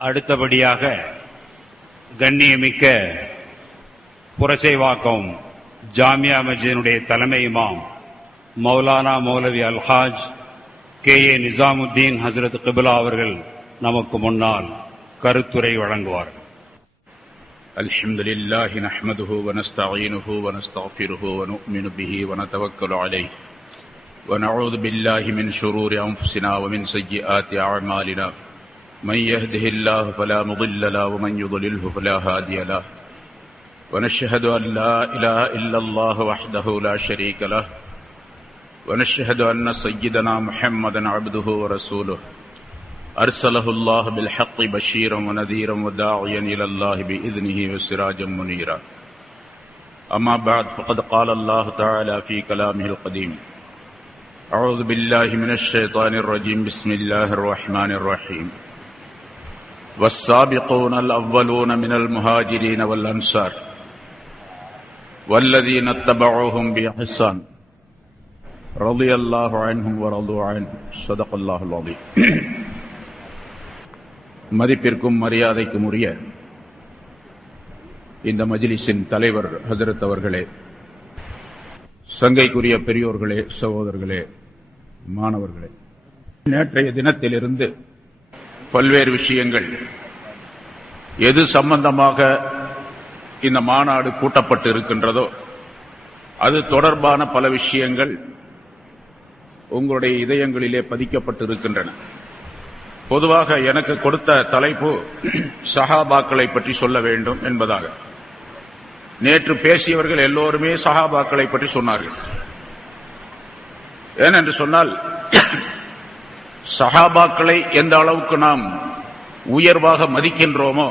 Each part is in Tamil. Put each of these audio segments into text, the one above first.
அடுத்தபடியாக கண்ணியமிக்க புரசைவாக்கம் ஜாமியா மஸ்ஜிதினுடைய தலைமை இமாம் மௌலானா மௌலவி அல்ஹாஜ் KA நிசாமுத்தீன் ஹஸ்ரத் கிப்லா அவர்கள் நமக்கு முன்னால் கருத்துரை வழங்குவார்கள். அல்ஹம்துலில்லாஹி நஹ்மதுஹு வ நஸ்தஈனுஹு வ நஸ்தக்ஃபிருஹு வ நு'மினு பிஹி வ நதவக்கலு அலைஹி வ நஊது பில்லாஹி மின் ஷுரூரி அன்ஃபுஸினா வ மின் ஸய்யிஆத்தி அஅமாலினா من يهده الله فلا مضل له ومن يضلله فلا هادي له ونشهد أن لا إله إلا الله وحده لا شريك له ونشهد أن سيدنا محمدا عبده ورسوله أرسله الله بالحق بشيرا ونذيرا وداعيا إلى الله بإذنه وسراجا منيرا أما بعد فقد قال الله تعالى في كلامه القديم أعوذ بالله من الشيطان الرجيم بسم الله الرحمن الرحيم والسابقون الأولون من المهاجرين والأنصار والذين اتبعوهم بإحسان رضي الله عنهم ورضوا عنه صدق الله العظيم. மதிப்பிற்கும் மரியாதைக்கும் உரிய இந்த மஜ்லிஸின் தலைவர் ஹஜ்ரத் அவர்களே, சங்கைக்குரிய பெரியோர்களே, சகோதரர்களே, மாணவர்களே, நேற்றைய தினத்திலிருந்து பல்வேறு விஷயங்கள் எது சம்பந்தமாக இந்த மாநாடு கூட்டப்பட்டு இருக்கின்றதோ அது தொடர்பான பல விஷயங்கள் உங்களுடைய இதயங்களிலே பதிக்கப்பட்டு இருக்கின்றன. பொதுவாக எனக்கு கொடுத்த தலைப்பு சஹாபாக்களை பற்றி சொல்ல வேண்டும் என்பதாக. நேற்று பேசியவர்கள் எல்லோருமே சஹாபாக்களை பற்றி சொன்னார்கள். ஏனென்று சொன்னால், சஹாபாக்களை எந்த அளவுக்கு நாம் உயர்வாக மதிக்கின்றோமோ,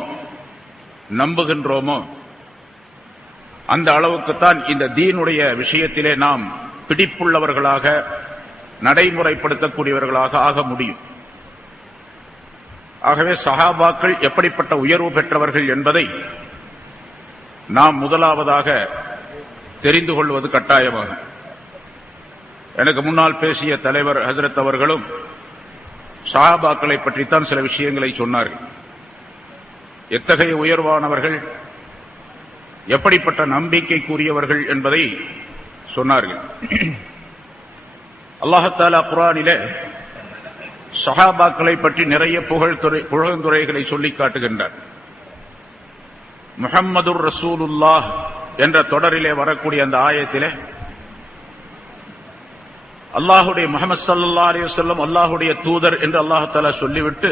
நம்புகின்றோமோ, அந்த அளவுக்குத்தான் இந்த தீனுடைய விஷயத்திலே நாம் பிடிப்புள்ளவர்களாக, நடைமுறைப்படுத்தக்கூடியவர்களாக ஆக முடியும். ஆகவே சஹாபாக்கள் எப்படிப்பட்ட உயர்வு பெற்றவர்கள் என்பதை நாம் முதலாவதாக தெரிந்து கொள்வது கட்டாயமாகும். எனக்கு முன்னால் பேசிய தலைவர் ஹஜ்ரத் அவர்களும் சஹாபாக்களை பற்றித்தான் சில விஷயங்களை சொன்னார்கள். எத்தகைய உயர்வானவர்கள், எப்படிப்பட்ட நம்பிக்கைக்குரியவர்கள் என்பதை சொன்னார்கள். அல்லாஹ் தஆலா குர்ஆனிலே சஹாபாக்களை பற்றி நிறைய புகழ்ந்துரைகளை சொல்லி காட்டுகின்றார். முஹம்மதுர் ரசூலுல்லாஹ் என்ற தொடரிலே வரக்கூடிய அந்த ஆயத்திலே அல்லாஹுடைய முஹம்மது ஸல்லல்லாஹு அலைஹி வஸல்லம் அல்லாஹுடைய தூதர் என்று அல்லாஹ் தஆலா சொல்லிவிட்டு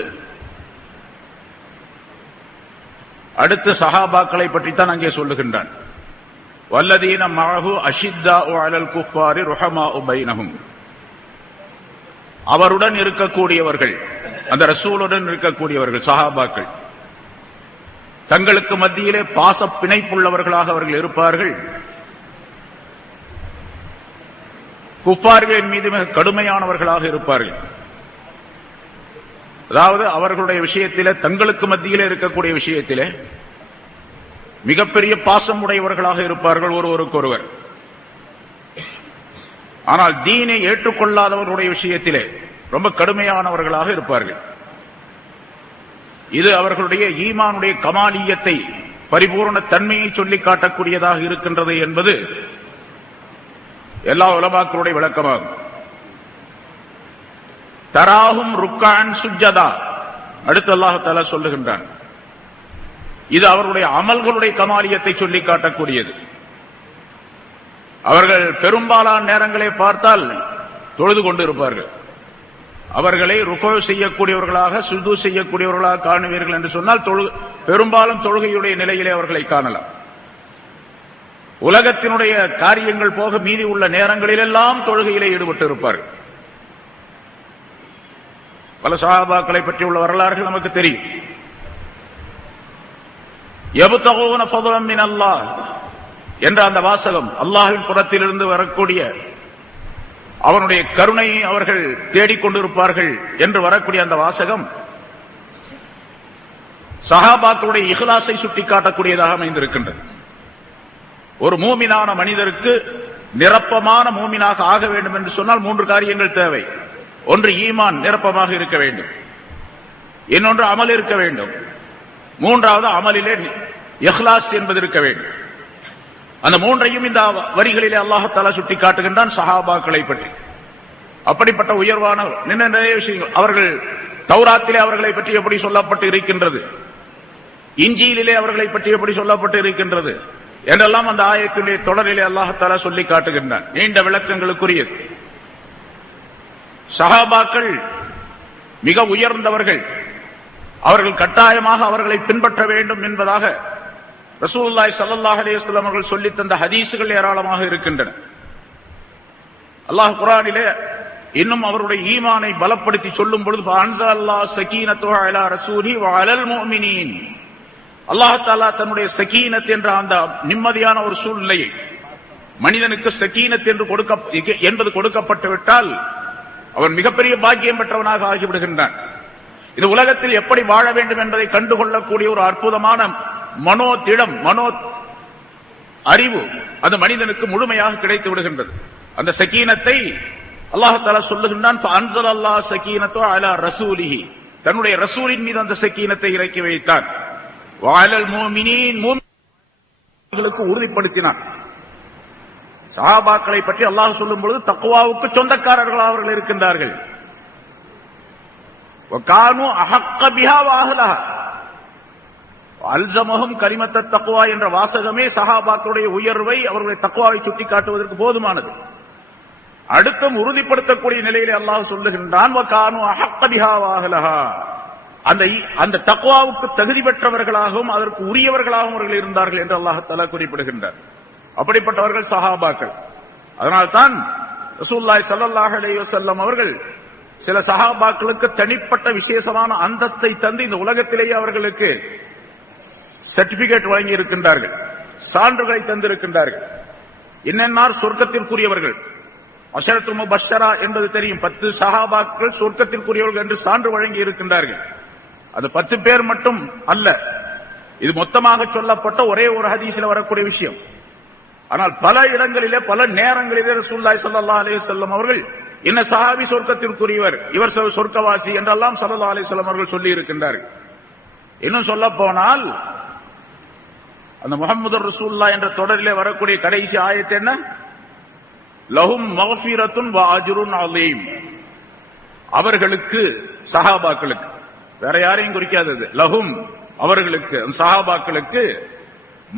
அடுத்து சஹாபாக்களை பற்றித்தான் அங்கே சொல்லுகின்றான். வல்லதீன மஅஹு அஷித்தாஉ அலல் குஃபாரி ருஹமாஉ பைனஹும். அவருடன் இருக்கக்கூடியவர்கள், அந்த ரசூலுடன் இருக்கக்கூடியவர்கள் சஹாபாக்கள், தங்களுக்கு மத்தியிலே பாச பிணைப்புள்ளவர்களாக அவர்கள் இருப்பார்கள். குஃபார்களின் மீது மிக கடுமையானவர்களாக இருப்பார்கள். அதாவது அவர்களுடைய விஷயத்திலே, தங்களுக்கு மத்தியிலே இருக்கக்கூடிய விஷயத்திலே மிகப்பெரிய பாசம் உடையவர்களாக இருப்பார்கள் ஒருவருக்கொருவர். ஆனால் தீனை ஏற்றுக்கொள்ளாதவர்களுடைய விஷயத்திலே ரொம்ப கடுமையானவர்களாக இருப்பார்கள். இது அவர்களுடைய ஈமானுடைய கமாலியத்தை, பரிபூர்ண தன்மையை சொல்லி காட்டக்கூடியதாக இருக்கின்றது என்பது எல்லா உலமாக்களுடைய விளக்கமாகும். தராஹும் ருக்கான் சுஜ்ஜதா, அடுத்து அல்லாஹ் தஆலா சொல்லுகின்றான். இது அவர்களுடைய அமல்களுடைய கமாலியத்தை சொல்லி காட்டக்கூடியது. அவர்கள் பெரும்பாலான நேரங்களை பார்த்தால் தொழுது கொண்டிருப்பார்கள். அவர்களை ருகூ செய்யக்கூடியவர்களாக, சுஜூ செய்யக்கூடியவர்களாக காணுவீர்கள் என்று சொன்னால் பெரும்பாலும் தொழுகையுடைய நிலையிலே அவர்களை காணலாம். உலகத்தினுடைய காரியங்கள் போக மீதி உள்ள நேரங்களிலெல்லாம் தொழுகையிலே ஈடுபட்டு இருப்பார்கள். பல சஹாபாக்களை பற்றி உள்ள வரலாறுகள் நமக்கு தெரியும். யப்தகூன ஃபضلا மின் அல்லாஹ் என்ற அந்த வாசகம், அல்லாஹ்வின் புறத்திலிருந்து வரக்கூடிய அவனுடைய கருணையை அவர்கள் தேடிக்கொண்டிருப்பார்கள் என்று வரக்கூடிய அந்த வாசகம் சஹாபாக்களுடைய இஹ்லாஸை சுட்டிக்காட்டக்கூடியதாக அமைந்திருக்கின்றது. ஒரு மூமினான மனிதருக்கு நிரப்பமான மூமினாக ஆக வேண்டும் என்று சொன்னால் 3 காரியங்கள் தேவை. ஒன்று, ஈமான் நிரப்பமாக இருக்க வேண்டும். இன்னொன்று அமல் இருக்க வேண்டும், மூன்றாவது அமலிலே இஹ்லாஸ் என்பது இருக்க வேண்டும். அந்த மூன்றையும் இந்த வரிகளிலே அல்லாஹ் தஆலா சுட்டி காட்டுகின்றான் சஹாபாக்களை பற்றி. அப்படிப்பட்ட உயர்வான நிறைய விஷயங்கள் அவர்கள் தௌராத்திலே அவர்களை பற்றி எப்படி சொல்லப்பட்டு இருக்கின்றது, இஞ்சியிலே அவர்களை பற்றி எப்படி சொல்லப்பட்டு இருக்கின்றது என்றெல்லாம் அந்த ஆயத்திலே தொடரிலே அல்லாஹ் தஆலா சொல்லி காட்டுகின்றான். நீண்ட விளக்கங்களுக்குரியது. சஹாபாக்கள் மிக உயர்ந்தவர்கள், அவர்கள் கட்டாயமாக அவர்களை பின்பற்ற வேண்டும் என்பதாக ரசூலுல்லாஹி ஸல்லல்லாஹு அலைஹி வஸல்லம் அவர்கள் சொல்லித் தந்த ஹதீசுகள் ஏராளமாக இருக்கின்றன. அல்லாஹ் குர்ஆனிலே இன்னும் அவருடைய ஈமானை பலப்படுத்தி சொல்லும் பொழுது அன்ஸலல்லாஹு ஸகீனத்துஹு அலா ரசூலிஹி வ அலல் முஃமினீன், அல்லாஹ் தஆலா தன்னுடைய ஸகீனத் என்ற அந்த நிம்மதியான ஒரு சூழ்நிலையை மனிதனுக்கு ஸகீனத் என்பது கொடுக்கப்பட்டு விட்டால் அவன் மிகப்பெரிய பாக்கியம் பெற்றவனாக ஆகிவிடுகின்றான். இந்த உலகத்தில் எப்படி வாழ வேண்டும் என்பதை கண்டுகொள்ளக்கூடிய ஒரு அற்புதமான மனோதிடம், மனோ அறிவு அந்த மனிதனுக்கு முழுமையாக கிடைத்து விடுகின்றது. அந்த ஸகீனத்தை அல்லாஹ் தஆலா சொல்லுகின்றான், அன்ஸலல்லாஹு ஸகீனத்துஹு அலா ரசூலிஹி, தன்னுடைய ரசூலின் மீது அந்த ஸகீனத்தை இறக்கி வைத்தான். வ அலல் முஃமினீன், முஃமின்களுக்கு உறுதிப்படுத்தினான். சஹாபாக்களை பற்றி அல்லாஹ் சொல்லும் பொழுது தக்வாவுக்கு சொந்தக்காரர்கள் அவர்கள் இருக்கின்றார்கள். வகானு அஹக்க பிஹா வ அஹ்லஹா அல்ஸமஹும் கலிமத்தத் தக்வா என்ற வாசகமே சஹாபாக்களுடைய உயர்வை, அவர்களுடைய தக்வாவை சுட்டிக்காட்டுவதற்கு போதுமானது. அடுத்தும் உறுதிப்படுத்தக்கூடிய நிலையிலே அல்லாஹ் சொல்லுகின்றான், வகானு அஹக்க பிஹா வ அஹ்லஹா, அந்த தக்வாவுக்கு தகுதி பெற்றவர்களாகவும் அதற்கு உரியவர்களாகவும் அவர்கள் இருந்தார்கள் என்று அல்லாஹ் தஆலா குறிப்பிடுகின்றார். அப்படிப்பட்டவர்கள் சஹாபாக்கள். அதனால்தான் ரசூலுல்லாஹி ஸல்லல்லாஹு அலைஹி வஸல்லம் அவர்கள் சில சஹாபாக்களுக்கு தனிப்பட்ட விசேஷமான அந்தஸ்தை தந்து இந்த உலகத்திலேயே அவர்களுக்கு சர்டிபிகேட் வழங்கி இருக்கின்றார்கள், சான்றுகளை தந்திருக்கின்றார்கள். என்னென்னார் சொர்க்கத்திற்குரியவர்கள், அஷரத்துல் முபஷ்ஷரா என்பது தெரியும், 10 சஹாபாக்கள் சொர்க்கத்திற்குரியவர்கள் என்று சான்று வழங்கி இருக்கின்றார்கள். அது 10 பேர் மட்டும் அல்ல, இது மொத்தமாக சொல்லப்பட்ட ஒரே ஒரு ஹதீஸில் வரக்கூடிய விஷயம். ஆனால் பல இடங்களிலே பல நேரங்களிலே ரசூலுல்லாஹி ஸல்லல்லாஹு அலைஹி வஸல்லம் அவர்கள் என்ன சஹாபி சொர்க்கத்திற்குரியவர், இவர் சொர்க்கவாசி என்றெல்லாம் ஸல்லல்லாஹு அலைஹி வஸல்லம் அவர்கள் சொல்லி இருக்கின்றார்கள். இன்னும் சொல்ல போனால் அந்த முஹம்மதுர் ரசூலுல்லாஹ் என்ற தொடரிலே வரக்கூடிய கடைசி ஆயத்து என்ன, லஹும் மக்ஃபிரத்துன் வ அஜ்ருன் அலீம், அவர்களுக்கு சஹாபாக்களுக்கு, வேற யாரையும் குறிக்காதது, லஹும் அவர்களுக்கு சஹாபாக்களுக்கு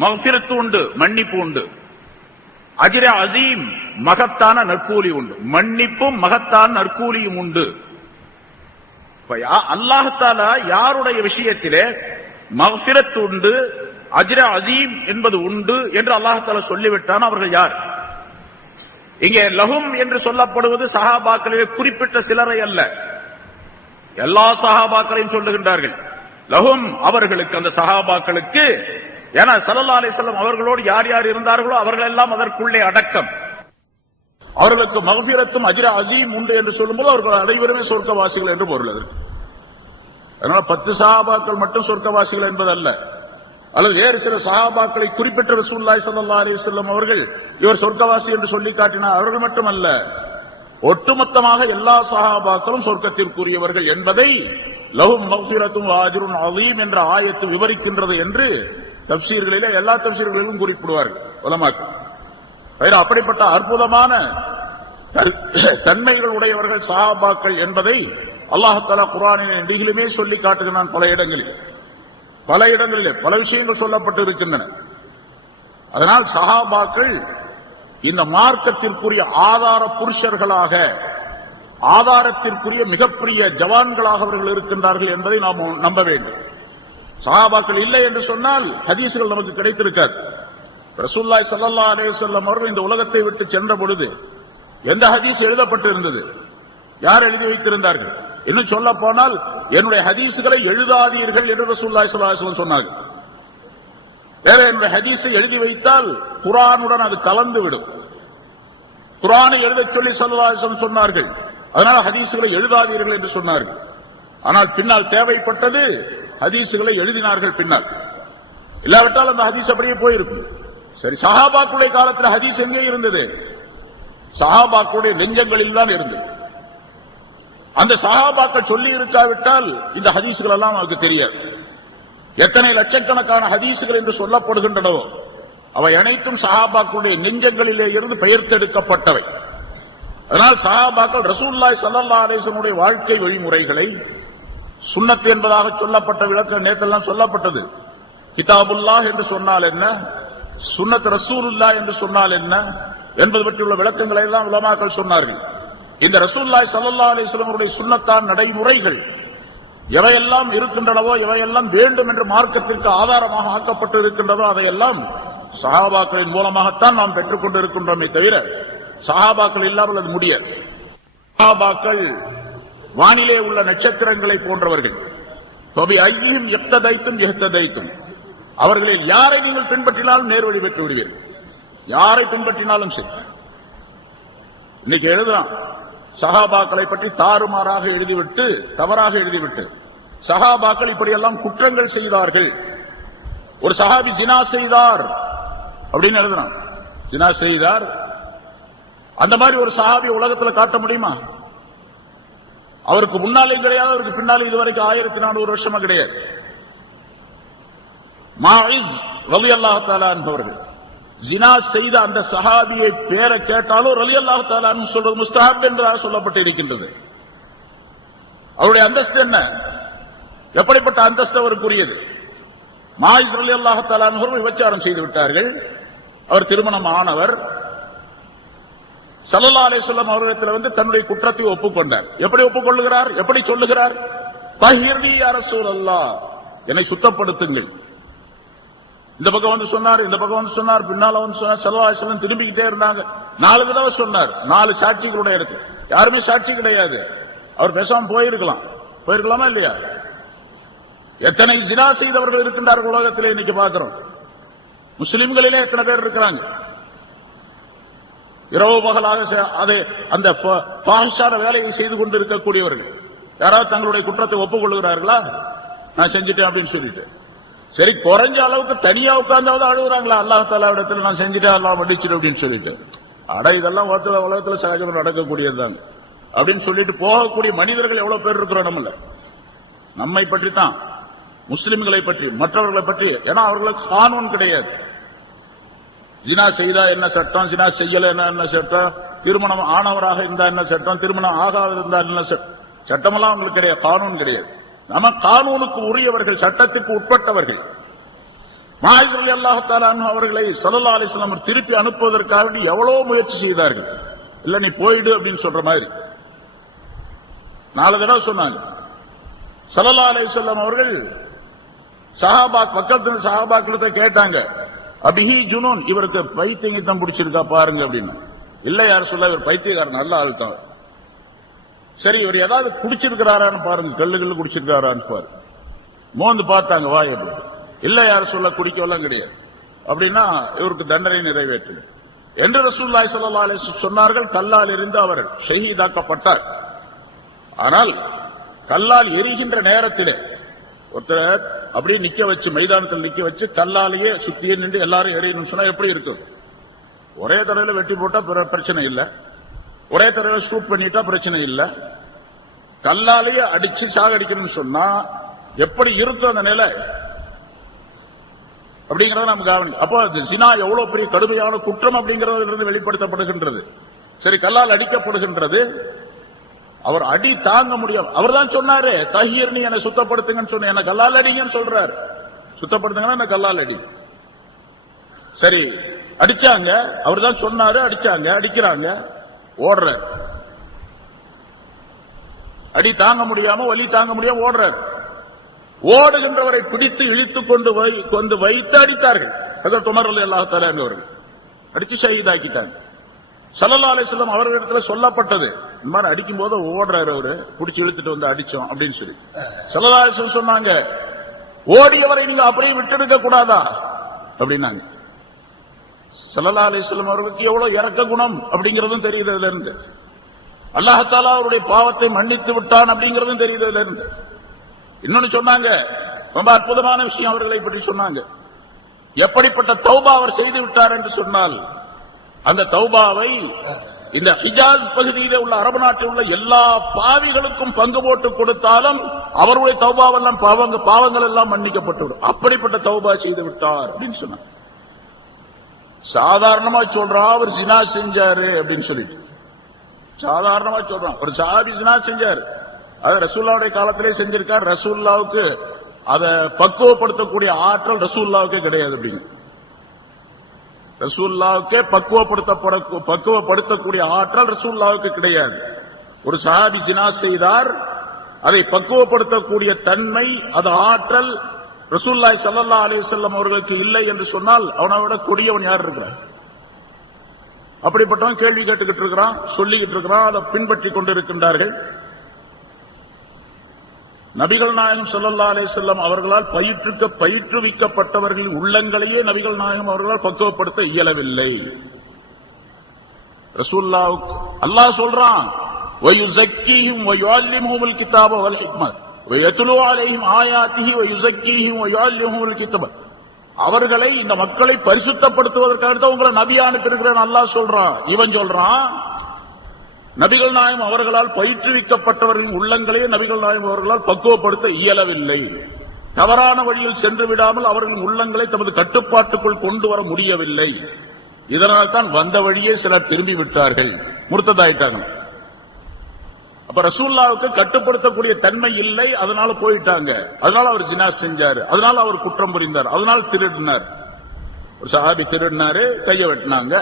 மக்ஃபிரத்து உண்டு, மன்னிப்பு உண்டு, அஜ்ர அஸீம் மகத்தான நற்கூலி உண்டு, மன்னிப்பும் மகத்தான நற்கூலியும் உண்டு. அல்லாஹ் தஆலா யாருடைய விஷயத்திலே மக்ஃபிரத் உண்டு, அஜ்ர அஸீம் என்பது உண்டு என்று அல்லாஹ் தஆலா சொல்லிவிட்டான், அவர்கள் யார்? இங்கே லஹும் என்று சொல்லப்படுவது சஹாபாக்களிலே குறிப்பிட்ட சிலரை அல்ல, எல்லா சஹாபாக்களையும் சொல்லுகின்றார்கள். லஹும் அவர்களுக்கு, அந்த சஹாபாக்களுக்கு. ஏன்னா ஸல்லல்லாஹு அலைஹி வஸல்லம் அவர்களோடு யார் யார் இருந்தார்களோ அவர்கள் எல்லாம் அதற்குள்ளே அடக்கம். அவர்களுக்கு மக்ஃபிரத்தும் அஜ்ர அஸீம் உண்டு என்று சொல்லும்போது அவர்கள் அனைவருமே சொர்க்கவாசிகள் என்று பொருள். அதனால 10 சஹாபாக்கள் மட்டும் சொர்க்கவாசிகள் என்பதல்ல, அல்லது வேறு சில சஹாபாக்களை குறிப்பிட்ட ரசூலுல்லாஹி ஸல்லல்லாஹு அலைஹி வஸல்லம் அவர்கள் இவர் சொர்க்கவாசி என்று சொல்லி காட்டினார், அவர்கள் மட்டுமல்ல, ஒட்டுமொத்தமாக எல்லா சஹாபாக்களும் சொர்க்கத்திற்குரியவர்கள் என்பதை லஹும் மக்ஃபிரத்தும் வ அஜ்ருன் அஸீம் என்ற ஆயத்து விவரிக்கின்றது என்று தப்சீர்களிலே எல்லா தப்சீர்களிலும் குறிப்பிடுவார்கள் உலமாக்கள். அப்படிப்பட்ட அற்புதமான தன்மைகள் உடையவர்கள் சஹாபாக்கள் என்பதை அல்லாஹ் தஆலா குர்ஆனிலே நெடுகிலுமே சொல்லி காட்டுகிறான். பல இடங்களிலே பல விஷயங்கள் சொல்லப்பட்டு இருக்கின்றன. அதனால் சஹாபாக்கள் இந்த மார்க்கத்திற்குரிய ஆதார புருஷர்களாக, ஆதாரத்திற்குரிய மிகப்பெரிய ஜவான்களாக அவர்கள் இருக்கின்றார்கள் என்பதை நாம் நம்ப வேண்டும். சஹாபாக்கள் இல்லை என்று சொன்னால் ஹதீஸ்கள் நமக்கு கிடைத்திருக்காது. ரசூலுல்லாஹி ஸல்லல்லாஹு அலைஹி வஸல்லம் அவர்கள் இந்த உலகத்தை விட்டு சென்ற பொழுது எந்த ஹதீஸ் எழுதப்பட்டு இருந்தது, யார் எழுதி வைத்திருந்தார்கள்? இன்னும் சொல்ல போனால் என்னுடைய ஹதீஸ்களை எழுதாதீர்கள் என்று ரசூலுல்லாஹி ஸல்லல்லாஹு அலைஹி வஸல்லம் சொன்னார்கள். வேற என்னுடைய ஹதீஸை எழுதி வைத்தால் குர்ஆனுடன் அது கலந்து விடும். குர்ஆனை எழுதச் சொல்லி ஸல்லல்லாஹு அலைஹி வஸல்லம் சொன்னார்கள். அதனால ஹதீஸ்களை எழுதாதீர்கள் என்று சொன்னார்கள். ஆனால் பின்னால் தேவைப்பட்டது, ஹதீஸ்களை எழுதினார்கள் பின்னால். இல்லாவிட்டால் அந்த ஹதீஸ் அப்படியே போயிருக்கும். சரி, சஹாபாக்களுடைய காலத்தில் ஹதீஸ் எங்கே இருந்தது? சஹாபாக்களுடைய நெஞ்சங்களில் தான் இருந்தது. அந்த சஹாபாக்கள் சொல்லி இருக்காவிட்டால் இந்த ஹதீசுகள் எல்லாம் நமக்கு தெரியாது. எத்தனை லட்சக்கணக்கான ஹதீசுகள் என்று சொல்லப்படுகின்றனவோ அவை அனைத்தும் சஹாபாக்களுடைய நெஞ்சங்களிலே இருந்து பெயர்த்தெடுக்கப்பட்டவை. அதனால் சஹாபாக்கள் ரசூலுல்லாஹி ஸல்லல்லாஹு அலைஹி வஸல்லம் வாழ்க்கை வழிமுறைகளை சுன்னத் என்பதாக சொல்லப்பட்ட விளக்கம் நேற்றெல்லாம் சொல்லப்பட்டது. கிதாபுல்லாஹ் என்று சொன்னால் என்ன, சுன்னத் ரசூலுல்லாஹ் என்று சொன்னால் என்ன என்பது பற்றியுள்ள விளக்கங்களை எல்லாம் உலமாக்கள் சொன்னார்கள். இந்த ரசூலுல்லாஹி ஸல்லல்லாஹு அலைஹி வஸல்லம் சுன்னத்தான் நடைமுறைகள் எவையெல்லாம் இருக்கின்றனவோ, எவையெல்லாம் வேண்டும் என்று மார்க்கத்திற்கு ஆதாரமாக ஆக்கப்பட்டு இருக்கின்றதோ அதையெல்லாம் சஹாபாக்களின் மூலமாகத்தான் நாம் பெற்றுக் கொண்டிருக்கின்றோமே தவிர சஹாபாக்கள் இல்லாமல் அது முடியாது. சஹாபாக்கள் வானிலே உள்ள நட்சத்திரங்களை போன்றவர்கள். ஐயும் எத்ததைத்தும் எத்ததைத்தும் அவர்களில் யாரை நீங்கள் பின்பற்றினாலும் நேர்வழி பெற்று விடுவீர்கள். யாரை பின்பற்றினாலும் சரி. இன்னைக்கு எழுதுறான் சஹாபாக்களை பற்றி தாறுமாறாக எழுதிவிட்டு, தவறாக எழுதிவிட்டு, சஹாபாக்கள் இப்படியெல்லாம் குற்றங்கள் செய்தார்கள், ஒரு சஹாபி ஜினா செய்தார் அப்படின்னு எழுதுறான். ஜினா செய்தார், அந்த மாதிரி ஒரு சஹாபி உலகத்தில் காட்ட முடியுமா? அவருக்கு முன்னாலும் கிடையாது, அவருக்கு பின்னாலும் இதுவரைக்கும் 1400 வருஷமா கிடையாது. மாஇஸ் ரலியல்லாஹு தஆலா என்பவர்கள் ஜினா செய்த அந்த சஹாபியை பேரை கேட்டாலும் ரலியல்லாஹு தஆலா சொல்றது முஸ்தஹப் என்றாக சொல்லப்பட்டிருக்கின்றது. அவருடைய அந்தஸ்து என்ன, எப்படிப்பட்ட அந்தஸ்து அவருக்குரியது? மாஇஸ் ரலியல்லாஹு தஆலா விபச்சாரம் செய்து விட்டார்கள். அவர் திருமணம் ஆனவர். ஸல்லல்லாஹு அலைஹி வஸல்லம் அவர்களிடத்தில் தன்னுடைய குற்றத்தை ஒப்புக்கொண்டார். எப்படி ஒப்புக்கொள்ளுகிறார், எப்படி சொல்லுகிறார்? தஹீர்னி யா ரசூலல்லாஹ், என்னை சுத்தப்படுத்துங்கள். இந்த பக்கம் வந்து சொன்னார், இந்த பக்கம் வந்து சொன்னார், பின்னால வந்து சொன்னார். ஸல்லல்லாஹு அலைஹி வஸல்லம் திரும்பிக்கிட்டே இருந்தாங்க. 4 தடவை சொன்னார். 4 சாட்சிகளுடைய இருக்கு. யாருமே சாட்சி கிடையாது. அவர் பேசாம போயிருக்கலாமா இல்லையா? எத்தனை ஜினா செய்தவர்கள் இருக்கின்றார்கள் உலகத்திலே இன்னைக்கு பார்க்கிறோம். முஸ்லிம்களிலே எத்தனை பேர் இருக்கிறாங்க? இரவு பகலாக அந்த பாஹிஷான வேலையை செய்து கொண்டு இருக்கக்கூடியவர்கள் யாராவது தங்களுடைய குற்றத்தை ஒப்புக்கொள்கிறார்களா? நான் செஞ்சுட்டேன் அப்படின்னு சொல்லிட்டு. சரி, குறைஞ்ச அளவுக்கு தனியா உட்கார்ந்தாவது அழுகுறாங்களா? அல்லாஹ் தஆலா இடத்துல நான் செஞ்சுட்டேன், அல்லாஹ் மன்னிச்சிடு அப்படின்னு சொல்லிட்டு. அட இதெல்லாம் உலகத்துல சகஜமா நடக்கக்கூடியதுதான் அப்படின்னு சொல்லிட்டு போகக்கூடிய மனிதர்கள் எவ்வளவு பேர் இருக்கிறோம் நம்மள. நம்மை பற்றி தான், முஸ்லிம்களை பற்றி, மற்றவர்களை பற்றி. ஏன்னா அவர்களுக்கு கானூன் கிடையாது. ஜினா செய்தா என்ன சட்டம், ஜினா செய்யல என்ன சட்டம், திருமணம் ஆனவராக இருந்தா என்ன சட்டம், திருமணம் ஆகாத இருந்தா என்ன சட்டமெல்லாம் அவங்களுக்கு கிடையாது, கானூன் கிடையாது. நம்ம கானூனுக்கு உரியவர்கள், சட்டத்துக்கு உட்பட்டவர்கள். மாஇஸ் ரலியல்லாஹு தஆலா அன்ஹு அவர்களை ஸல்லல்லாஹு அலைஹி வஸல்லம் திருப்பி அனுப்புவதற்காக எவ்வளவு முயற்சி செய்தார்கள். இல்ல நீ போயிடு அப்படின்னு சொல்ற மாதிரி 4 தடவை சொன்னாங்க. ஸல்லல்லாஹு அலைஹி வஸல்லம் அவர்கள் பக்கத்து சஹாபாக்களை கேட்டாங்க, அபிஹி ஜுனூன், இவருக்கு பைத்தியம் பிடிச்சிருக்கா பாருங்க அப்படின்னு. இல்ல யார் சொல்ல, இவர் பைத்தியக்காரன், நல்ல ஆள் தான். சரி, இவர் ஏதாவது குடிச்சிருக்கிறாரான்னு பாருங்க, கல்லுகள் குடிச்சிருக்காரான்னு பாரு. மோந்து பார்த்தாங்க வாய். எப்படி இல்ல யார் சொல்ல, குடிக்கலாம் கிடையாது அப்படின்னா இவருக்கு தண்டனை நிறைவேற்று என்று ரசூலுல்லாஹி ஸல்லல்லாஹு அலைஹி வஸல்லம் சொன்னார்கள். கல்லால் எறிந்து அவர் ஷஹீதாக்கப்பட்டார். ஆனால் கல்லால் எரிகின்ற நேரத்திலே ஒருத்தர் அப்படியே நிக்க வச்சு, மைதானத்தில் நிக்க வச்சு கல்லாலேயே சுத்தியே நின்று எல்லாரும் எறியணும்னு சொன்னா எப்படி இருக்கும்? ஒரே தடவையில வெட்டி போட்டா பிரச்சனை இல்ல, ஒரே தடவையில ஷூட் பண்ணிட்டா பிரச்சனை இல்ல. கல்லாலேயே அடிச்சு சாகடிக்கணும்னு சொன்னா எப்படி இருக்கும் அந்த நிலை அப்படிங்கறத நம்ம கவனிக்கணும். அப்போ ஜினா எவ்வளவு பெரிய கடுமையான குற்றம் அப்படிங்கறதிலிருந்து வெளிப்படுத்தப்படுகின்றது. சரி, கல்லால் அடிக்கப்படுகின்றது. அவர் அடி தாங்க முடியும். அவர் தான் சொன்னாரு, தஹீர்னி, என்னை சுத்தப்படுத்துங்கன்னு சொன்ன, என்ன கல்லால் அடிங்கன்னு சொல்றாரு. சுத்தப்படுத்துங்கன்னா என்ன கல்லால் அடி. சரி, அடிச்சாங்க. அவர் தான் சொன்னாரு, அடிச்சாங்க, அடிக்கிறாங்க, ஓடுற அடி தாங்க முடியாம, வலி தாங்க முடியாம ஓடுறார். ஓடுகின்றவரை பிடித்து இழுத்துக் கொண்டு வைத்து அடித்தார்கள். ஹஜ்ரத் உமர் ரலியல்லாஹு தஆலா அவர்கள் அடிச்சு ஷஹீதாக்கிட்டாங்க. ஸல்லல்லாஹு அலைஹி வஸல்லம் அவர்களிடத்தில் சொல்லப்பட்டது, இந்த மாதிரி அடிக்கும் போது ஓடுறாரு, அவரு பிடிச்சி இழுத்துட்டு வந்து அடிச்சோம் அப்படின்னு சொல்லி. ஸல்லல்லாஹு அலைஹி வஸல்லம் சொன்னாங்க, ஓடியவரை நீங்க அப்படியே விட்டுருக்க கூடாதா அப்படின்னாங்க. ஸல்லல்லாஹு அலைஹி வஸல்லம் அவர்களுக்கு எவ்வளவு இரக்க குணம் அப்படிங்கறதும் தெரியுது அதுல இருந்து. அல்லாஹ் தஆலா அவருடைய பாவத்தை மன்னித்து விட்டான் அப்படிங்கறதும் தெரியுது அதுல இருந்து. இன்னொன்னு சொன்னாங்க, ரொம்ப அற்புதமான விஷயம் அவர்களை பற்றி சொன்னாங்க. எப்படிப்பட்ட தௌபா அவர் செய்து விட்டார் என்று சொன்னால், அந்த தௌபாவை இந்த ஹிஜாஸ் பகுதியிலே உள்ள அரபு நாட்டில் உள்ள எல்லா பாவிகளுக்கும் பங்கு போட்டு கொடுத்தாலும் அவருடைய தௌபாவெல்லாம் பாவங்கள் எல்லாம் மன்னிக்கப்பட்டுவிடும். அப்படிப்பட்ட தௌபா செய்து விட்டார் அப்படின்னு சொன்னார். சாதாரணமா சொல்றான் அவர் ஜினா செஞ்சாரு அப்படின்னு சொல்லிட்டு சாதாரணமா சொல்றான். ஒரு சஹாபி ஜினா செஞ்சாரு, அது ரசூலுல்லாஹ்வுடைய காலத்திலே செஞ்சிருக்கார். ரசூலுல்லாஹ்வுக்கு அதை பக்குவப்படுத்தக்கூடிய ஆற்றல் ரசூலுல்லாஹ்வுக்கே கிடையாது அப்படிங்க. ரசூலுல்லாஹ்வுக்கே பக்குவப்படுத்தக்கூடிய ஆற்றல் ரசூலுல்லாஹ்வுக்கு கிடையாது. ஒரு சஹாபி ஜினா செய்தார், அதை பக்குவப்படுத்தக்கூடிய தன்மை, அது ஆற்றல் ரசூலுல்லாஹி ஸல்லல்லாஹு அலைஹி வஸல்லம் அவர்களுக்கு இல்லை என்று சொன்னால் அவனை விட கொடியவன் யார் இருக்கிறார்? அப்படிப்பட்டவன் கேள்வி கேட்டுக்கிட்டு இருக்கிறான், சொல்லிக்கிட்டு இருக்கிறான், அதை பின்பற்றி கொண்டிருக்கின்றார்கள். நபிகள் நாயகம் ஸல்லல்லாஹு அலைஹி வஸல்லம் அவர்களால் பயிற்றுவிக்கப்பட்டவர்களின் உள்ளங்களையே நபிகள் நாயகம் அவர்களால் பக்குவப்படுத்த இயலவில்லை. ரசூலுல்லாஹ் அல்லாஹ் சொல்றான், வயுஸக்கீஹும் வயுஅல்லிமுஹுல் கிதாப வல் ஹிக்மத் வயத்லூ அலைஹிம் ஆயாத்திஹி வயுஸக்கீஹும் வயுஅல்லிமுஹுல் கிதாப. அவர்களை, இந்த மக்களை பரிசுத்தப்படுத்துவதற்காக தான் உங்களை நபியா அனுப்பியிருக்கிறேன் அல்லாஹ் சொல்றான். இவன் சொல்றான், நபிகள் நாயகம் அவர்களால் பயிற்றுவிக்கப்பட்டவர்களின் உள்ளங்களையே நபிகள் நாயகம் அவர்களால் பக்குவப்படுத்த இயலவில்லை. தவறான வழியில் சென்று விடாமல் அவர்களின் உள்ளங்களை தமது கட்டுப்பாட்டுக்குள் கொண்டு வர முடியவில்லை. இதனால் தான் வந்த வழியே சிலர் திரும்பி விட்டார்கள், முர்த்ததாயிட்டாங்க. அப்ப ரசூலுல்லாஹ்வுக்கு கட்டுப்படுத்தக்கூடிய தன்மை இல்லை, அதனால போயிட்டாங்க. அதனால அவர் ஜினா செஞ்சாரு, அதனால அவர் குற்றம் புரிந்தார், அதனால திருடினார். ஒரு சஹாபி திருடினாரு, கையை வெட்டினாங்க.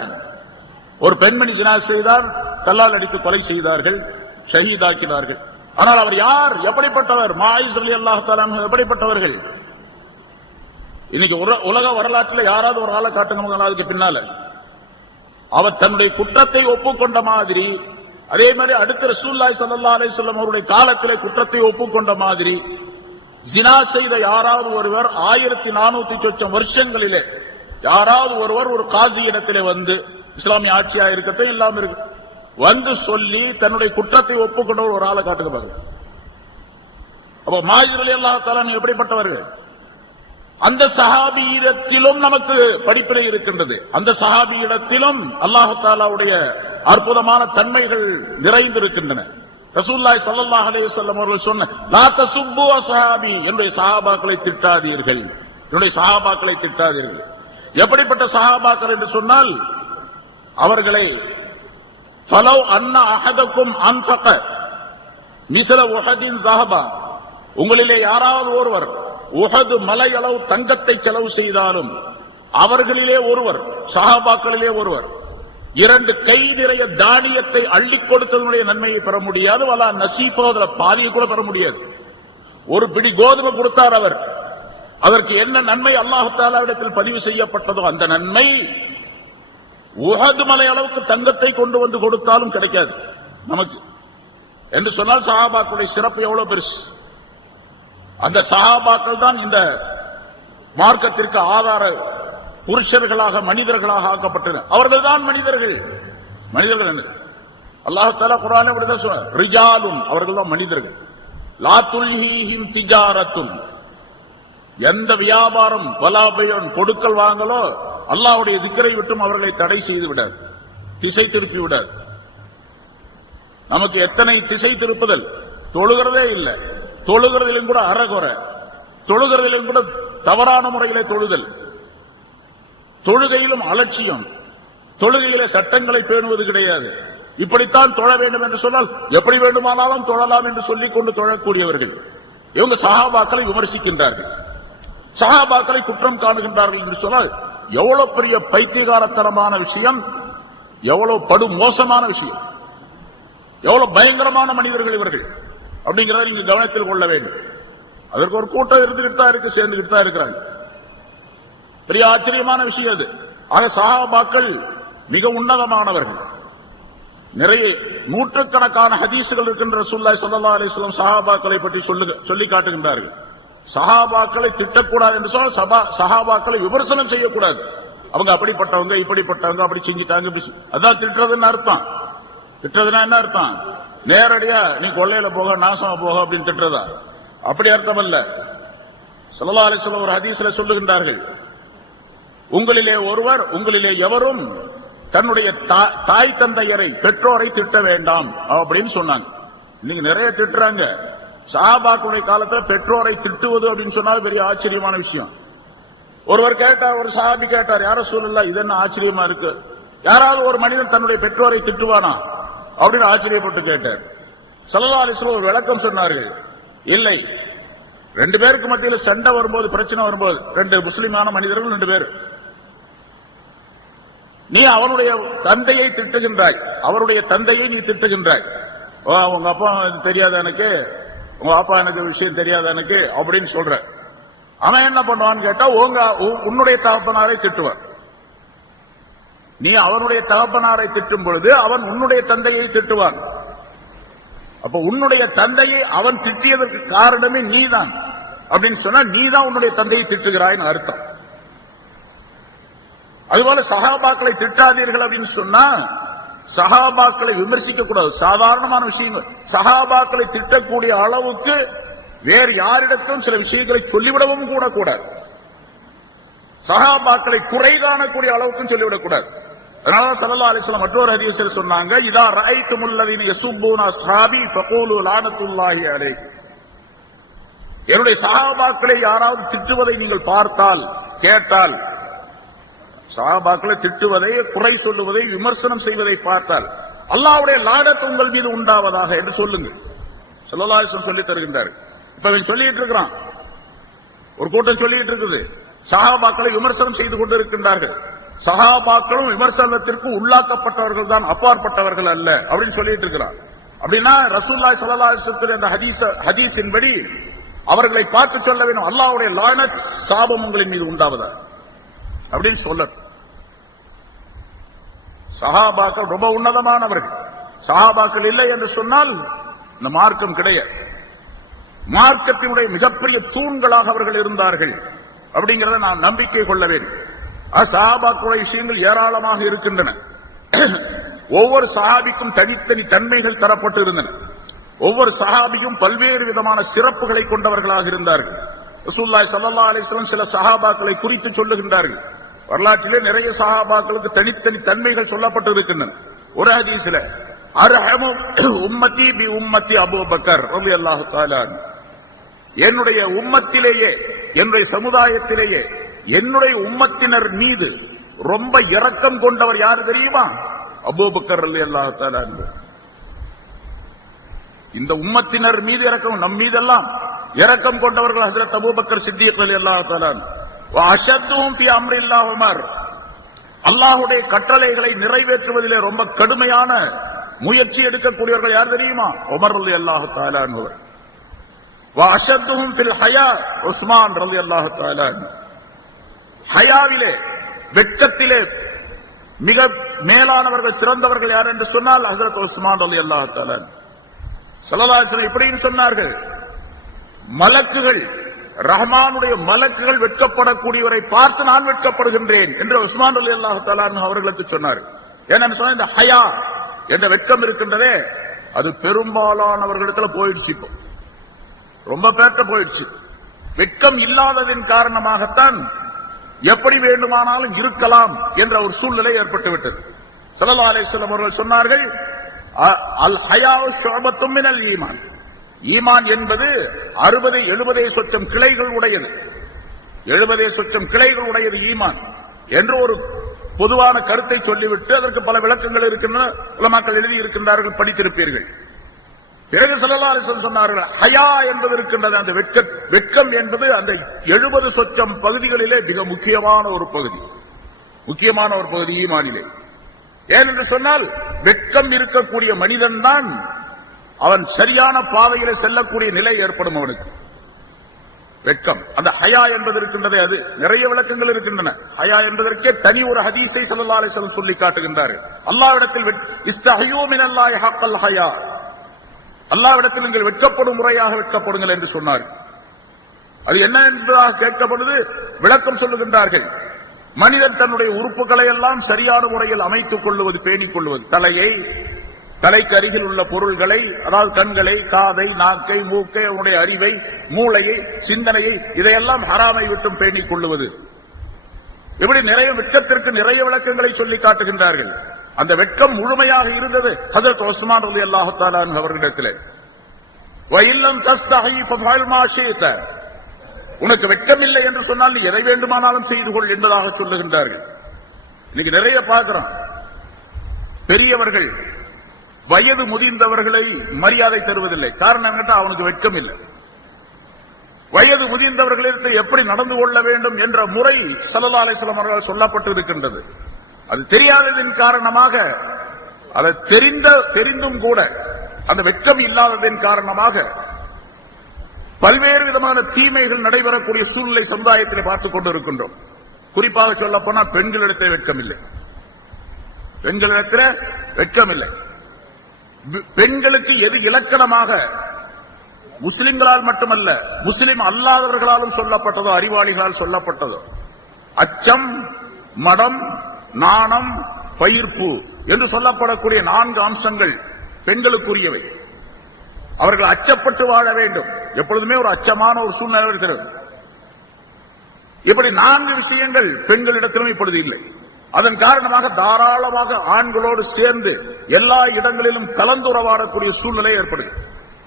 ஒரு பெண்மணி ஜினா செய்தார், கல்லால் அடித்து கொலை செய்தார்கள், ஷஹீதாக்கினார்கள். ஆனால் அவர் யார், எப்படிப்பட்டவர்? மாயிஸ் ரலியல்லாஹு தஆலா அன்ஹு எப்படிப்பட்டவர்கள்? இன்னைக்கு உலக வரலாற்றில் யாராவது ஒரு ஆளை காட்டுங்க அதுக்கு பின்னால. அவர் தன்னுடைய குற்றத்தை ஒப்புக்கொண்ட மாதிரி, அதே மாதிரி அடுத்த ரசூலுல்லாஹி ஸல்லல்லாஹு அலைஹி வஸல்லம் அவருடைய காலத்திலே குற்றத்தை ஒப்புக்கொண்ட மாதிரி ஜினா செய்த யாராவது ஒருவர் 1400 சொச்சம் வருஷங்களிலே யாராவது ஒருவர் ஒரு காசி இடத்திலே வந்து, இஸ்லாமிய ஆட்சியா இருக்கட்டும் இல்லாம இருக்கு, வந்து சொல்லி தன்னுடைய குற்றத்தை ஒப்புக்கொண்ட ஒரு ஆளை காட்டுங்க பாருங்க. அப்ப மாயிஸ் ரலியல்லாஹு தஆலா எப்படிப்பட்டவர்கள்? அந்த சஹாபியிடத்திலும் நமக்கு படிப்பினை இருக்கின்றது. அந்த சஹாபியிடத்திலும் அல்லாஹ் தஆலாவுடைய அற்புதமான தன்மைகள் நிறைந்திருக்கின்றன. ரசூலுல்லாஹி ஸல்லல்லாஹு அலைஹி வஸல்லம் அவர்கள் சொன்ன, லா தசுப்பு அஸ்ஹாபி, என்னுடைய சஹாபாக்களை திட்டாதீர்கள், என்னுடைய சஹாபாக்களை திட்டாதீர்கள். எப்படிப்பட்ட சஹாபாக்கள் என்று சொன்னால், அவர்களை ஃபலவ் அன்ன அஹதக்கும் அன்ஃபக மிஸ்ல உஹதின் ஸஹபா, உங்களிலே யாராவது ஒருவர் உஹது மலையளவு தங்கத்தை செலவு செய்தாலும், அவர்களிலே ஒருவர், சஹாபாக்களிலே ஒருவர் 2 கை நிறைய தானியத்தை அள்ளி கொடுத்ததனுடைய நன்மையை பெற முடியாது. வலா நசீஃபா, பாதியை கூட பெற முடியாது. ஒரு பிடி கோதுமை கொடுத்தார் அவர், அதற்கு என்ன நன்மை அல்லாஹ் தஆலாவிடத்தில் பதிவு செய்யப்பட்டதோ அந்த நன்மை உஹது மலை அளவுக்கு தங்கத்தை கொண்டு வந்து கொடுத்தாலும் கிடைக்காது நமக்கு என்று சொன்னால் சஹாபாக்களுடைய சிறப்பு எவ்வளவு பெருசு. அந்த சஹாபாக்கள் தான் இந்த மார்க்கத்திற்கு ஆதார புருஷர்களாக, மனிதர்களாக ஆக்கப்பட்டனர். அவர்கள் தான் மனிதர்கள். மனிதர்கள் என்ன? அல்லாஹ் தஆலா குர்ஆனில் இப்படிதான் சொல்றார், ரிஜாலுன், அவர்கள் தான் மனிதர்கள். லா துல்ஹீஹிம் திஜாரத்துன், எந்த வியாபாரம் வலாபயன் கொடுக்கல் வாங்கலோ அல்லாஹ்வுடைய திக்ரை விட்டும் அவர்களை தடை செய்து விடாது, திசை திருப்பி விடாது. நமக்கு எத்தனை திசை திருப்புதல், தொழுகிறதே இல்லை, தொழுகிறதிலும் கூட அறகுறை, தொழுகிறதிலும் கூட தவறான முறையிலே தொழுதல், தொழுகையிலும் அலட்சியம், தொழுகையிலே சட்டங்களை பேணுவது கிடையாது. இப்படித்தான் தொழ வேண்டும் என்று சொன்னால் எப்படி வேண்டுமானாலும் தொழலாம் என்று சொல்லிக் கொண்டு தொழக்கூடியவர்கள் இவங்க சஹாபாக்களை விமர்சிக்கின்றார்கள், சஹாபாக்களை குற்றம் காணுகின்றார்கள் என்று சொன்னால் எவ்வளவு பெரிய பைத்தியகாரத்தனமான விஷயம், எவ்வளவு படு மோசமான விஷயம், எவ்வளவு பயங்கரமான மனிதர்கள் இவர்கள் அப்படிங்கிறத நீங்க கவனத்தில் கொள்ள வேண்டும். அதற்கு ஒரு கூட்டம் இருந்துகிட்டு தான் இருக்கு, சேர்ந்துகிட்டு தான் இருக்கிறாங்க. பெரிய ஆச்சரியமான விஷயம் அது. ஆக சஹாபாக்கள் மிக உன்னதமானவர்கள். நிறைய நூற்றுக்கணக்கான ஹதீசுகள் இருக்கின்ற ரசூலுல்லாஹி ஸல்லல்லாஹு அலைஹி வஸல்லம் சஹாபாக்களை பற்றி சொல்லி காட்டுகின்றார்கள். சஹாபாக்களை திட்டக்கூடாது என்று சொன்னால் சஹாபாக்களை விமர்சனம் செய்யக்கூடாது. அவங்க அப்படிப்பட்டவங்க, இப்படிப்பட்டவங்க, அப்படி செஞ்சிட்டாங்க, அதான் திட்டுறதுன்னு அர்த்தம். திட்டுறதுன்னா என்ன அர்த்தம்? நேரடியா நீ கொள்ளையில போக, நாசமா போக அப்படின்னு திட்டுறதா? அப்படி அர்த்தம் அல்ல. ஸல்லல்லாஹு அலைஹி வஸல்லம் ஒரு ஹதீஸ்ல சொல்லுகின்றார்கள், உங்களிலே ஒருவர், உங்களிலே எவரும் தன்னுடைய தாய் தந்தையரை பெற்றோரை திட்ட வேண்டாம் அப்படின்னு சொன்னாங்க. நீங்க நிறைய திட்டுறாங்க. சஹாபாக்களுடைய காலத்துல பெற்றோரை திட்டுவது அப்படின்னு சொன்னால் பெரிய ஆச்சரியமான விஷயம். ஒருவர் கேட்டார், ஒரு சஹாபி கேட்டார், யார ரசூலுல்லாஹ் இது என்ன ஆச்சரியமா இருக்கு, யாராவது ஒரு மனிதன் தன்னுடைய பெற்றோரை திட்டுவானா அப்படின்னு ஆச்சரியப்பட்டு கேட்டார். ஸல்லல்லாஹு அலைஹி வஸல்லம் ஒரு விளக்கம் சொன்னார்கள். இல்லை, ரெண்டு பேருக்கு மத்தியில் சண்டை வரும்போது, பிரச்சனை வரும்போது, ரெண்டு முஸ்லிமான மனிதர்கள் ரெண்டு பேர், நீ அவனுடைய தந்தையை திட்டுகின்றாய், அவருடைய தந்தையை நீ திட்டுகின்றாய். உங்க அப்பா தெரியாத எனக்கு, உங்க அப்பா எனக்கு விஷயம் தெரியாத எனக்கு அப்படின்னு சொல்ற. அவன் என்ன பண்ணுவான்னு கேட்டா உன்னுடைய தகப்பனாரை திட்டுவான். நீ அவனுடைய தகப்பனாரை திட்டும் பொழுது அவன் உன்னுடைய தந்தையை திட்டுவான். அப்ப உன்னுடைய தந்தையை அவன் திட்டியதற்கு காரணமே நீதான் அப்படின்னு சொன்னா நீதான் உன்னுடைய தந்தையை திட்டுகிறாய்னு அர்த்தம். அதுபோல சஹாபாக்களை திட்டாதீர்கள் அப்படின்னு சொன்னா சஹாபாக்களை விமர்சிக்க கூடாது. சாதாரணமான விஷயங்கள். சஹாபாக்களை திட்டக்கூடிய அளவுக்கு வேறு யாரிடத்தும் சில விஷயங்களை சொல்லிவிடவும் கூட கூடாது. சஹாபாக்களை குறை காணக்கூடிய அளவுக்கும் சொல்லிவிடக் கூடாது. அதனால ஸல்லல்லாஹு அலைஹி வஸல்லம் மற்றொரு ஹதீஸில் சொன்னாங்க, இதா ரஅய்துமுல்லதீன யஸுப்பூன அஸ்ஹாபி ஃபகூலு லஅனத்துல்லாஹி அலைஹி. என்னுடைய சஹாபாக்களை யாராவது திட்டுவதை நீங்கள் பார்த்தால், கேட்டால், சஹாபாக்களை திட்டுவதை, குறை சொல்லுவதை, விமர்சனம் செய்வதை பார்த்தால் அல்லாஹ்வுடைய லானத் உங்கள் மீது உண்டாவதாக என்று சொல்லுங்கள். ஸல்லல்லாஹு அலைஹி வஸல்லம் சொல்லி தருகின்றார். இப்ப இவன் சொல்லிட்டு இருக்கிறான், ஒரு கூட்டம் சொல்லிட்டு இருக்குது, சஹாபாக்களை விமர்சனம் செய்து கொண்டிருக்கின்றார்கள். சஹாபாக்களும் விமர்சனத்திற்கு உள்ளாக்கப்பட்டவர்கள் தான், அப்பாற்பட்டவர்கள் அல்ல அப்படின்னு சொல்லிட்டு இருக்கிறார். அப்படின்னா ரசூலுல்லாஹி ஸல்லல்லாஹு அலைஹி வஸல்லம் அந்த ஹதீஸின்படி அவர்களை பார்த்து சொல்ல வேண்டும், அல்லாஹ்வுடைய லானத், சாபம் உங்களின் மீது உண்டாவதா அப்படின்னு சொல்ல. சஹாபாக்கள் ரொம்ப உன்னதமானவர்கள். சஹாபாக்கள் இல்லை என்று சொன்னால் இந்த மார்க்கம் கிடையாது. மார்க்கத்தினுடைய மிகப்பெரிய தூண்களாக அவர்கள் இருந்தார்கள் அப்படிங்கறத நாம் நம்பிக்கை கொள்ள வேண்டும். சஹாபாக்களுடைய விஷயங்கள் ஏராளமாக இருக்கின்றன. ஒவ்வொரு சஹாபிக்கும் தனித்தனி தன்மைகள் தரப்பட்டு இருந்தன. ஒவ்வொரு சஹாபியும் பல்வேறு விதமான சிறப்புகளை கொண்டவர்களாக இருந்தார்கள். ரசூலுல்லாஹி ஸல்லல்லாஹு அலைஹி வஸல்லம் சில சஹாபாக்களை குறித்து சொல்லுகின்றார்கள். வரலாற்றிலே நிறைய சஹாபாக்களுக்கு தனித்தனி தன்மைகள் சொல்லப்பட்டு இருக்கின்றன. ஒரு ஹதீஸ்ல அர்ஹமு உம்மத்தி பி உம்மத்தி அபூபக்கர் ரலியல்லாஹு தஆலா, என்னுடைய உம்மத்திலேயே, என்னுடைய சமுதாயத்திலேயே, என்னுடைய உம்மத்தினர் மீது ரொம்ப இரக்கம் கொண்டவர் யாரு தெரியுமா? அபூபக்கர் ரலியல்லாஹு தஆலா. இந்த உம்மத்தினர் மீது இரக்கம், நம் மீதெல்லாம் இரக்கம் கொண்டவர்கள் ஹஜ்ரத் அபூபக்கர் சித்திக் ரலியல்லாஹு தஆலா. வஅஷத்துஹும் ஃபீ அம்ரில்லாஹ் உமர், அல்லாஹ்வுடைய கட்டளைகளை நிறைவேற்றுவதிலே ரொம்ப கடுமையான முயற்சி எடுக்கக்கூடியவர்கள் யார் தெரியுமா? உமர் ரலியல்லாஹு தஆலா அன்ஹு. வஅஷத்துஹும் ஃபில் ஹயா உஸ்மான் ரலியல்லாஹு தஆலா. ஹயாவிலே, வெட்கத்திலே மிக மேலானவர்கள், சிறந்தவர்கள் யார் என்று சொன்னால் ஹஜ்ரத் உஸ்மான் ரலியல்லாஹு தஆலா. ஸல்லல்லாஹு அலைஹி வஸல்லம் இப்படின்னு சொன்னார்கள், மலக்குகள், ரஹ்மானுடைய மலக்குகள் வெட்கப்படக்கூடியவரை பார்த்து நான் வெட்கப்படுகின்றேன் என்று உஸ்மான் ரலியல்லாஹு தஆலா அவர்களுக்கு சொன்னார். ஏன்னு சொன்னா இந்த ஹயா என்ற வெட்கம் இருக்கின்றதே, அது பெரும்பாலானவர்களிடத்துல போயிடுச்சு. இப்போ ரொம்ப பேர்ட்ட போயிடுச்சு. வெட்கம் இல்லாததின் காரணமாகத்தான் எப்படி வேண்டுமானாலும் இருக்கலாம் என்ற ஒரு சூழ்நிலை ஏற்பட்டுவிட்டது. ஸல்லல்லாஹு அலைஹி வஸல்லம் அவர்கள் சொன்னார்கள், அல் ஹயாஉ ஷுஅபத்தும் மினல் ஈமான். ஈமான் என்பது 60-70 சொச்சம் கிளைகள் உடையது. 70 சொச்சம் கிளைகள் உடையது ஈமான் என்று ஒரு பொதுவான கருத்தை சொல்லிவிட்டு அதற்கு பல விளக்கங்கள் இருக்கின்றன. உலமாக்கள் எழுதி இருக்கின்றார்கள், படித்திருப்பீர்கள். பிறகு ஸல்லல்லாஹு அலைஹி வஸல்லம் சொன்னார்கள், ஹயா என்பது இருக்கின்றது, அந்த வெட்கம் என்பது அந்த 70 சொச்சம் பகுதிகளிலே மிக முக்கியமான ஒரு பகுதி, முக்கியமான ஒரு பகுதி ஈமானிலே. ஏனென்று சொன்னால் வெட்கம் இருக்கக்கூடிய மனிதன் தான் அவன் சரியான பாதையிலே செல்லக்கூடிய நிலை ஏற்படும் அவனுக்கு. வெட்கம், அந்த ஹயா என்பது இருக்கின்றதே, அது நிறைய விளக்கங்கள் இருக்கின்றன. ஹயா என்பதற்கே தனி ஒரு ஹதீஸை ஸல்லல்லாஹு அலைஹி வஸல்லம் சொல்லி காட்டுகின்றார்கள். அல்லாஹ்விடத்தில் இஸ்தஹியூ மினல்லாஹி ஹக்கல் ஹயா, அல்லாஹ்விடத்தில் நீங்கள் வெட்கப்படும் முறையாக வெட்கப்படுங்கள் என்று சொன்னார். அது என்ன என்பதாக கேட்கப்படுது, விளக்கம் சொல்லுகின்றார்கள். மனிதன் தன்னுடைய உறுப்புகளை எல்லாம் சரியான முறையில் அமைத்துக் கொள்வது, பேணிக் கொள்வது, தலைக்கு அருகில் உள்ள பொருள்களை, அதாவது கண்களை, காதை, நாக்கை, மூக்கை, அவனுடைய அறிவை, மூளையை, சிந்தனையை, இதையெல்லாம் ஹராமை விட்டும் பேணிக் கொள்வது. இப்படி நிறைய வெட்கத்திற்கு நிறைய விளக்கங்களை சொல்லி காட்டுகின்றார்கள். அந்த வெட்கம் முழுமையாக இருந்தது ஹஜ்ரத் உஸ்மான் ரலியல்லாஹு தஆலா அன்ஹு அவர்களிடத்திலே. வஇல்லம் தஸ்தஹி ஃபஃஅல் மா ஷி'த, உனக்கு வெட்கம் இல்லை என்று சொன்னால் நீ எதை வேண்டுமானாலும் செய்து கொள் என்பதாக சொல்லுகின்றார்கள். இன்னைக்கு நிறைய பார்க்கிறோம், பெரியவர்கள் வயது முதிர்ந்தவர்களை மரியாதை தருவதில்லை. காரணம் கேட்டா அவனுக்கு வெட்கம் இல்லை. வயது முதிர்ந்தவர்களிடத்து எப்படி நடந்து கொள்ள வேண்டும் என்ற முறை ஸல்லல்லாஹு அலைஹி வஸல்லம் அவர்களால் சொல்லப்பட்டு இருக்கின்றது. அது தெரியாததின் காரணமாக, அதை தெரிந்தும் கூட அந்த வெட்கம் இல்லாததின் காரணமாக பல்வேறு விதமான தீமைகள் நடைபெறக்கூடிய சூழ்நிலை சமுதாயத்தில் பார்த்துக் கொண்டிருக்கின்றோம். குறிப்பாக சொல்ல போனா பெண்களிடத்தில் வெட்கம் இல்லை. பெண்களிடத்தில் வெட்கம் இல்லை. பெண்களுக்கு எது இலக்கணமாக முஸ்லிம்களால் மட்டுமல்ல முஸ்லிம் அல்லாதவர்களாலும் சொல்லப்பட்டதோ, அறிவாளிகளால் சொல்லப்பட்டதோ, அச்சம், மடம், நாணம், பயிர்ப்பு என்று சொல்லப்படக்கூடிய 4 அம்சங்கள் பெண்களுக்குரியவை. அவர்கள் அச்சப்பட்டு வாழ வேண்டும். எப்பொழுதுமே ஒரு அச்சமான ஒரு சூழ்நிலை இருக்கிறது. இப்படி 4 விஷயங்கள் பெண்களிடத்திலும் இப்பொழுது இல்லை. அதன் காரணமாக தாராளமாக ஆண்களோடு சேர்ந்து எல்லா இடங்களிலும் கலந்துறவாடக்கூடிய சூழ்நிலை ஏற்படுது.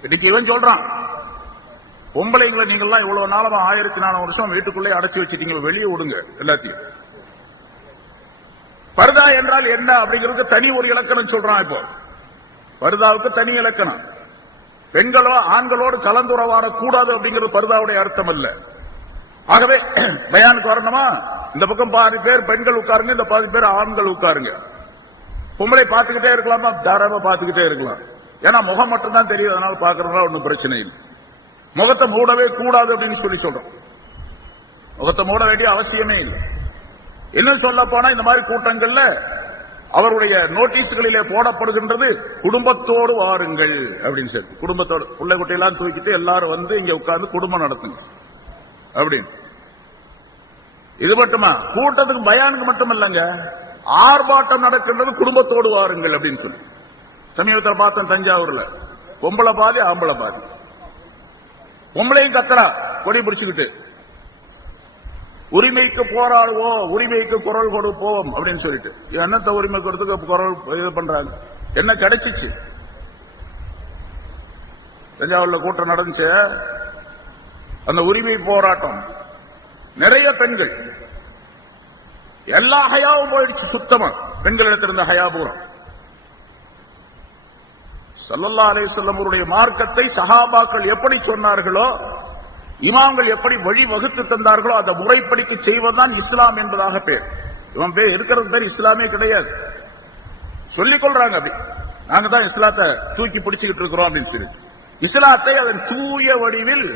இன்னைக்கு இவன் சொல்றான், பொம்பளைங்களை நீங்கள்லாம் இவ்வளவு நாளமா 1400 வருஷம் வீட்டுக்குள்ளே அடைச்சி வச்சிட்டீங்க, வெளியே விடுங்க எல்லாத்தையும். பர்தா என்றால் என்ன அப்படிங்கிறது தனி ஒரு இலக்கணம் சொல்றான். இப்போ பர்தாவுக்கு தனி இலக்கணம். பெண்களோ ஆண்களோடு கலந்துறவாட கூடாது அப்படிங்கிறது பர்தாவுடைய அர்த்தம் அல்ல. ஆகவே பயானுக்கு வரணுமா, இந்த பக்கம் 10 பேர் பெண்கள் உட்காருங்க, இந்த 10 பேர் ஆண்கள் உட்காருங்க. பொம்பளை பார்த்துக்கிட்டே இருக்கலாமா? தாராளமா பார்த்துக்கிட்டே இருக்கலாம். ஏன்னா முகம் மட்டும்தான் தெரியும், அதனால பாக்குறதுனால ஒன்னும் பிரச்சனை இல்லை. முகத்தை மூடவே கூடாது அப்படின்னு சொல்லி சொல்றோம். முகத்தை மூட வேண்டிய அவசியமே இல்லை. இன்னும் சொல்ல போனா இந்த மாதிரி கூட்டங்கள்ல அவருடைய நோட்டீஸ்களிலே போடப்படுகின்றது, குடும்பத்தோடு வாருங்கள் அப்படின்னு சொல்லி. குடும்பத்தோடு பிள்ளை குட்டையெல்லாம் தூக்கிட்டு எல்லாரும் வந்து இங்க உட்கார்ந்து குடும்பம் நடத்துங்க அப்படின்னு. இது மட்டுமா, கூட்டத்துக்கு பயானுக்கு மட்டும் இல்லங்க, ஆர்ப்பாட்டம் நடக்கின்றது குடும்பத்தோடு வாருங்கள் அப்படின்னு சொல்லி. சமீபத்தில் பார்த்தேன் தஞ்சாவூர்ல, பொம்பளை பாதி ஆம்பளை பாதி. பொம்பளையும் கத்தரா கொடி பிடிச்சுக்கிட்டு, உரிமைக்கு போராடுவோம், உரிமைக்கு குரல் கொடுப்போம் அப்படின்னு சொல்லிட்டு. என்னத்த உரிமை கொடுத்து குரல் இது பண்றாங்க? என்ன கிடைச்சிச்சு? தஞ்சாவூர்ல கூட்டம் நடந்துச்சு, அந்த உரிமை போராட்டம். நிறைய பெண்கள், எல்லா ஹயாவும் போயிடுச்சு சுத்தமா. பெண்களிடத்திருந்த ஹயா பூரம். ஸல்லல்லாஹு அலைஹி வஸல்லம் அவருடைய மார்க்கத்தை சஹாபாக்கள் எப்படி சொன்னார்களோ, இமாம்கள் எப்படி வழி வகுத்து தந்தார்களோ அந்த முறைப்படிக்கு செய்வதுதான் இஸ்லாம் என்பதாக பேர். இவன் பேர் இருக்கிறது பேர் இஸ்லாமே கிடையாது. சொல்லிக் கொள்றாங்க, அப்படி நாங்க தான் இஸ்லாத்தை தூக்கி பிடிச்சுக்கிட்டு இருக்கிறோம் அப்படின்னு சொல்லி. இஸ்லாத்தை அதன் தூய வடிவில்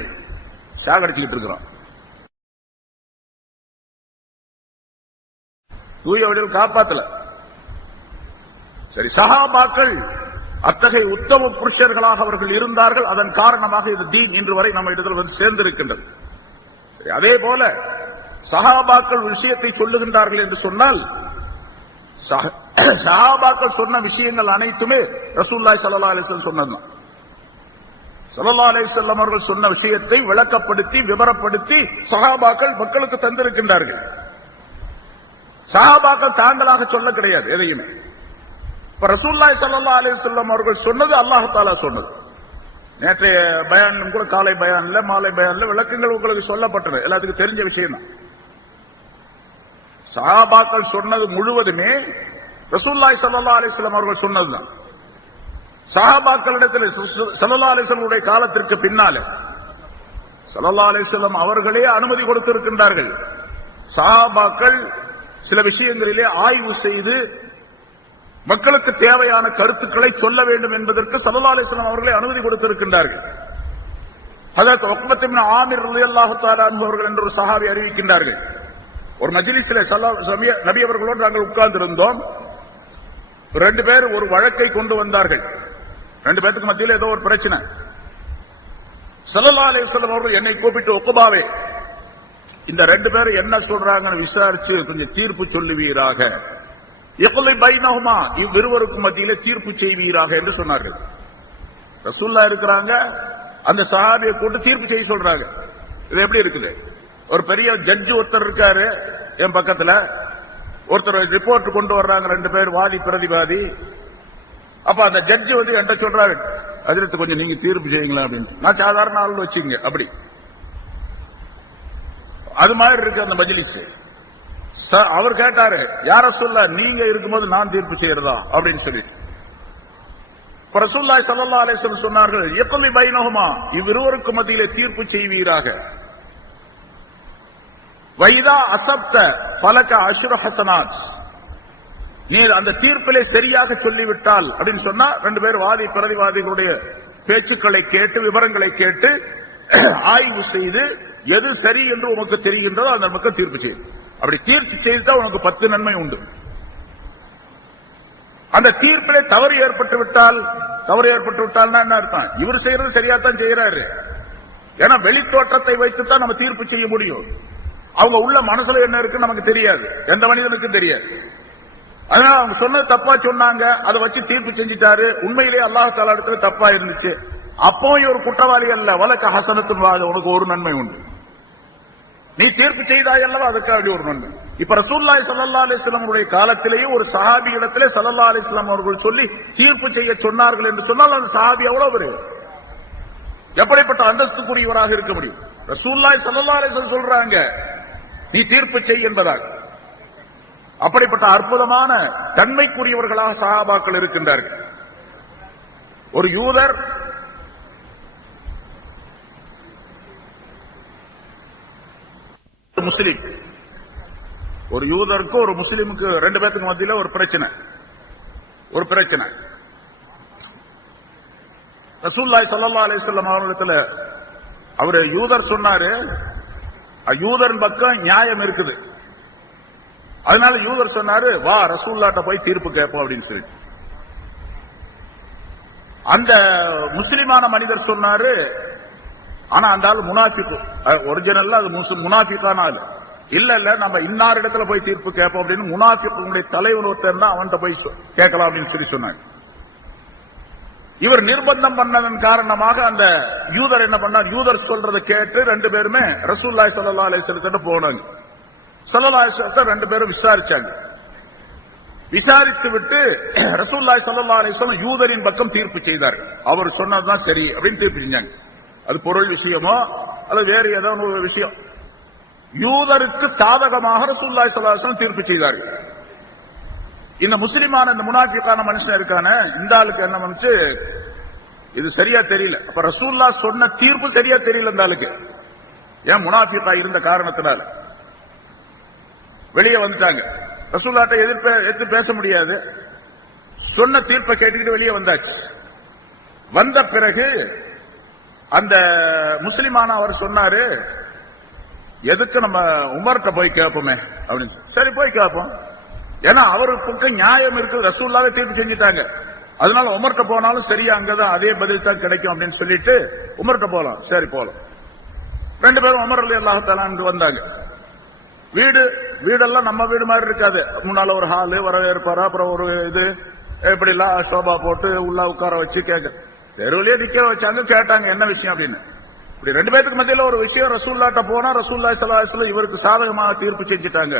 சாகடிச்சுக்கிட்டு இருக்கிறோம். தூய வடிவில் காப்பாத்தல. சரி, சஹாபாக்கள் அத்தகைய உத்தம புருஷர்களாக அவர்கள் இருந்தார்கள். அதன் காரணமாக இது தீன் இன்று வரை நம்ம இடத்தில் வந்து சேர்ந்திருக்கின்றது. அதே போல சஹாபாக்கள் விஷயத்தை சொல்லுகின்றார்கள் என்று சொன்னால், சஹாபாக்கள் சொன்ன விஷயங்கள் அனைத்துமே ரசூலுல்லாஹி ஸல்லல்லாஹு அலைஹி வஸல்லம் சொன்னதுதான். ஸல்லல்லாஹு அலைஹி வஸல்லம் அவர்கள் சொன்ன விஷயத்தை விளக்கப்படுத்தி விவரப்படுத்தி சஹாபாக்கள் மக்களுக்கு தந்திருக்கின்றார்கள். சஹாபாக்கள் தாங்களாக சொல்ல கிடையாது எதையுமே. இப்ப ரசூலுல்லாஹி ஸல்லல்லாஹு அலைஹி வஸல்லம் அவர்கள் சொன்னது அல்லாஹ் தஆலா சொன்னது. நேற்றைய பயான் கூட, காலை பயான்ல மாலை பயான்ல விளக்கங்கள் உங்களுக்கு சொல்லப்பட்டது, எல்லாத்துக்கும் தெரிஞ்ச விஷயம் தான். சஹாபாக்கள் சொன்னது முழுவதுமே ரசூலுல்லாஹி ஸல்லல்லாஹு அலைஹி வஸல்லம் அவர்கள் சொன்னதுதான். சஹாபாக்களிடத்தில் ஸல்லல்லாஹு அலைஹி வஸல்லம் காலத்திற்கு பின்னாலே ஸல்லல்லாஹு அலைஹி வஸல்லம் அவர்களே அனுமதி கொடுத்திருக்கின்றார்கள். சஹாபாக்கள் சில விஷயங்களிலே ஆய்வு செய்து மக்களுக்கு தேவையான கருத்துக்களை சொல்ல வேண்டும் என்பதற்கு ஸல்லல்லாஹு அலைஹி வஸல்லம் அவர்களே அனுமதி கொடுத்திருக்கின்றார்கள். ஹஜ்ரத் உக்பத் இப்னு ஆமிர் ரலியல்லாஹு தஆலா அன்ஹு அவர்கள் என்ற ஒரு சஹாபி அறிவிக்கின்றார்கள், ஒரு மஜ்லிஸிலே நபி அவர்களோடு நாங்கள் உட்கார்ந்து இருந்தோம். 2 பேர் ஒரு வழக்கை கொண்டு வந்தார்கள். 2 பேருக்கு மத்தியில் ஏதோ ஒரு பிரச்சனை. ஸல்லல்லாஹு அலைஹி வஸல்லம் அவர்கள் என்னை கூப்பிட்டு, உக்பாவே, இந்த 2 பேர் என்ன சொல்றாங்கன்னு விசாரிச்சு கொஞ்சம் தீர்ப்பு சொல்லுவீராக, இக்லி பைனஹுமா, இவ்விருவருக்கும் மத்தியிலே தீர்ப்பு செய்வீராக என்று சொன்னார்கள். ரசூலுல்லாஹ் இருக்கிறாங்க, அந்த சஹாபியை கூட்டு தீர்ப்பு செய்ய சொல்றாங்க. இது எப்படி இருக்குது? ஒரு பெரிய ஜட்ஜ் ஒருத்தர் இருக்காரு, என் பக்கத்துல ஒருத்தர் ரிப்போர்ட் கொண்டு வர்றாங்க, 2 பேர் வாதி பிரதிவாதி. அப்ப அந்த ஜட்ஜி வந்து என்கிட்ட சொல்றாரு, அதிரத்து கொஞ்சம் நீங்க தீர்ப்பு செய்யுங்களா அப்படின்னு. நான் சாதாரண ஆள் வச்சுங்க, அப்படி அது மாதிரி இருக்கு அந்த மஜ்லிஸ். அவர் கேட்டாரு, யார சொல்ல நீங்க இருக்கும்போது நான் தீர்ப்பு செய்யறதா அப்படின்னு சொல்லி. ரசூலுல்லாஹி ஸல்லல்லாஹு அலைஹி வஸல்லம் சொன்னார்கள், யக்லி பைனஹுமா, இவ்விருவருக்கும் மத்தியிலே தீர்ப்பு செய்வீராக. வைதா அஸப்த ஃபலக அஷ்ரு ஹஸனாத், நீ அந்த தீர்ப்பிலே சரியாக சொல்லிவிட்டால் அப்படின்னு சொன்னா 2 பேர் வாதி பிரதிவாதிகளுடைய பேச்சுக்களை கேட்டு விவரங்களை கேட்டு ஆய்வு செய்து எது சரி என்று உனக்கு தெரிகின்றதோ அந்த பக்கம் தீர்ப்பு செய்யும். அப்படி தீர்ப்பு செய்துட்டா உனக்கு 10 நன்மை உண்டு. அந்த தீர்ப்பிலே தவறு ஏற்பட்டு விட்டால் என்ன அர்த்தம்? இவர் செய்யறது சரியாத்தான் செய்யறாரு. ஏன்னா வெளி தோற்றத்தை வைத்துத்தான் நம்ம தீர்ப்பு செய்ய முடியும். அவங்க உள்ள மனசுல என்ன இருக்குன்னு நமக்கு தெரியாது, எந்த மனிதனுக்கும் தெரியாது. அதனால அவங்க சொன்னது தப்பா சொன்னாங்க, அதை வச்சு தீர்ப்பு செஞ்சிட்டாரு. உண்மையிலேயே அல்லாஹ் தஆலா இடத்துல தப்பா இருந்துச்சு. அப்போ ஒரு குற்றவாளி அல்ல, வலக்க ஹஸனத்துன் வாஹித, உனக்கு ஒரு நன்மை உண்டு. நீ தீர்ப்பு செய்தாய் அல்லவா, அதுக்காக ஒரு நன்மை. இப்ப ரசூலுல்லாஹி ஸல்லல்லாஹு அலைஹி வஸல்லம் உடைய காலத்திலேயே ஒரு சஹாபி இடத்திலே ஸல்லல்லாஹு அலைஹி வஸல்லம் அவர்கள் சொல்லி தீர்ப்பு செய்ய சொன்னார்கள் என்று சொன்னால் அந்த சஹாபி எவ்வளவு பெரிய எப்படிப்பட்ட அந்தஸ்துக்குரியவராக இருக்க முடியும்? ரசூலுல்லாஹி ஸல்லல்லாஹு அலைஹி வஸல்லம் சொல்றாங்க நீ தீர்ப்பு செய் என்பதாக. அப்படிப்பட்ட அற்புதமான தன்மைக்குரியவர்களாக சஹாபாக்கள் இருக்கின்றார்கள். ஒரு யூதர் முஸ்லிம், ஒரு யூதருக்கு ஒரு முஸ்லிமுக்கு 2 பேருக்கு மத்தியில ஒரு பிரச்சனை. ரசூலுல்லாஹி ஸல்லல்லாஹு அலைஹி வஸல்லம் அவர்களிடத்துல அவர் யூதர் சொன்னாரு, யூதரின் பக்கம் நியாயம் இருக்குது. அதனால யூதர் சொன்னாரு, வா ரசூலுல்லாஹ்ட்ட போய் தீர்ப்பு கேட்போம் அப்படின்னு சொல்லி. அந்த முஸ்லிமான மனிதர் சொன்னாரு, ஆனா அந்த ஆள் முனாஃபிக், ஒரிஜினல்ல அது முனாஃபிக்கான ஆள். இல்ல நம்ம இன்னார் இடத்துல போய் தீர்ப்பு கேட்போம் அப்படின்னு முனாஃபிக்குடைய தலைவர் ஒருத்தர் தான் அவன்கிட்ட போய் கேட்கலாம் அப்படின்னு சொல்லி சொன்னாங்க. இவர் நிர்பந்தம் பண்ணதன் காரணமாக அந்த யூதர் என்ன பண்ணார், யூதர் சொல்றதை கேட்டு 2 பேருமே ரசூலுல்லாஹி ஸல்லல்லாஹு அலைஹி வஸல்லம் போனாங்க. ஸல்லல்லாஹு அலைஹி வஸல்லம் 2 பேரும் விசாரிச்சாங்க. விசாரித்து விட்டு ரசூலுல்லாஹி ஸல்லல்லாஹு அலைஹி வஸல்லம் யூதரின் பக்கம் தீர்ப்பு செய்தார். அவர் சொன்னதுதான் சரி அப்படின்னு தீர்ப்பு செஞ்சாங்க. அது பொருள் விஷயமோ அல்லது வேறு ஏதோ ஒரு விஷயம், யூதருக்கு சாதகமாக ரசூலுல்லாஹி ஸல்லல்லாஹு அலைஹி வஸல்லம் தீர்ப்பு செய்தார்கள். இந்த முஸ்லிமான இந்த முனாஃபிக்கான மனுஷன் இருக்கான, இந்த ஆளுக்கு என்ன வந்து இது சரியா தெரியல. அப்ப ரசூலுல்லாஹ் சொன்ன தீர்ப்பு சரியா தெரியல இந்த ஆளுக்கு. ஏன்? முனாஃபிக்கா இருந்த காரணத்தினால வெளியே வந்துட்டாங்க. ரசூலுல்லாஹ்ட்ட எதிர்த்து பேச முடியாது. சொன்ன தீர்ப்பை கேட்டுக்கிட்டு வெளியே வந்தாச்சு. வந்த பிறகு அந்த முஸ்லிமான அவர் சொன்னாரு, எதுக்கு நம்ம உமர்கிட்ட போய் கேட்போமே அப்படின்னு. சரி போய் கேட்போம், ஏன்னா அவரு பக்கம் நியாயம் இருக்கு, ரசூலுல்லாஹ்வே தீர்ப்பு செஞ்சுட்டாங்க. அதனால உமர்கிட்ட போனாலும் சரியா அங்கதான் அதே பதில் தான் கிடைக்கும் அப்படின்னு சொல்லிட்டு உமர்கிட்ட போலாம். சரி போலாம். 2 பேரும் உமர் ரலியல்லாஹு தஆலா அன்ஹு வந்தாங்க. வீடெல்லாம் நம்ம வீடு மாதிரி இருக்காது. முன்னால ஒரு ஹாலு, வரவேற்பாரு, அப்புறம் ஒரு இது இப்படி எல்லாம் சோபா போட்டு உள்ள உட்கார வச்சு கேட்க, தெருவிலேயே நிக்க வச்சாங்க. கேட்டாங்க என்ன விஷயம் அப்படின்னு. இப்படி 2 பேருக்கு மத்தியில ஒரு விஷயம். ரசூலுல்லாஹ்ட்ட போனா ரசூலுல்லாஹி ஸல்லல்லாஹு அலைஹி வஸல்லம் இவருக்கு சாதகமாக தீர்ப்பு செஞ்சுட்டாங்க.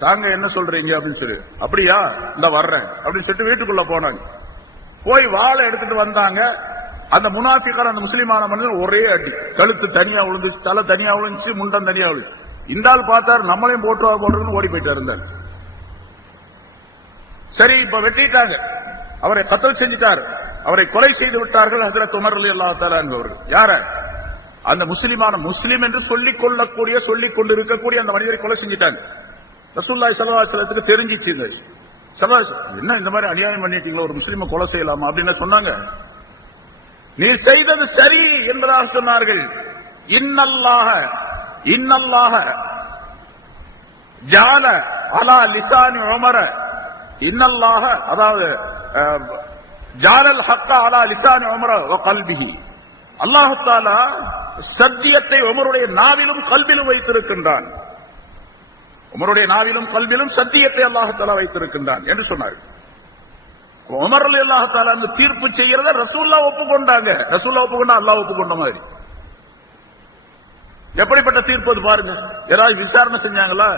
தாங்க என்ன சொல்றீங்க அப்படின்னு சொல்லி. அப்படியா, இந்த வர்றேன் அப்படின்னு சொல்லிட்டு வீட்டுக்குள்ள போனாங்க. போய் வாளை எடுத்துட்டு வந்தாங்க. அந்த முனாஃபிக்கான அந்த முஸ்லிமான மனிதன் ஒரே அடி, கழுத்து தனியா விழுந்துச்சு, தலை தனியா விழுந்துச்சு, முண்டம் தனியா விழுந்து. இந்த ஆள் பார்த்தாரு, நம்மளையும் போட்டுன்னு ஓடி போயிட்டு இருந்தாரு. சரி இப்ப வெட்டிட்டாங்க, அவரை கத்தல் செஞ்சுட்டாரு, அவரை கொலை செய்து விட்டார்கள் ஹஜ்ரத் உமர் ரலியல்லாஹு தஆலா அவர்கள். யார? அந்த முஸ்லிம் என்று சொல்லிக் கொண்டிருக்கக்கூடிய அந்த மனிதரை கொலை செஞ்சுட்டாங்க. ரசூலுல்லாஹி ஸல்லல்லாஹு அலைஹி வஸல்லத்துக்கு தெரிஞ்சிச்சு. என்ன இந்த மாதிரி அநியாயம் பண்ணிட்டீங்களா, ஒரு முஸ்லிமை கொலை செய்யலாமா அப்படின்னு சொன்னாங்க. நீ செய்தது சரி என்பதாக சொன்னார்கள். இன்னல்லாஹ ஜால அலா லிசானி உமர, இன்னல்லாஹ அதாவது ஜாலல் ஹக்க அலா லிசானி உமர வ கல்பிஹி, அல்லாஹ் தஆலா சத்தியத்தை உமருடைய நாவிலும் கல்விலும் வைத்திருக்கின்றான். உமருடைய நாவிலும் கல்விலும் சத்தியத்தை அல்லாஹ் தஆலா வைத்திருக்கின்றான் என்று சொன்னார். உமர் ரலியல்லாஹு தஆலா அந்த தீர்ப்பு செய்யறத ரசூலுல்லாஹ் ஒப்புக்கொண்டாங்க. ரசூலுல்லாஹ் ஒப்புக்கொண்டா அல்லாஹ் ஒப்புக்கொண்ட மாதிரி. எப்படிப்பட்ட தீர்ப்பு அது பாருங்க. ஏதாவது விசாரணை செஞ்சாங்களா?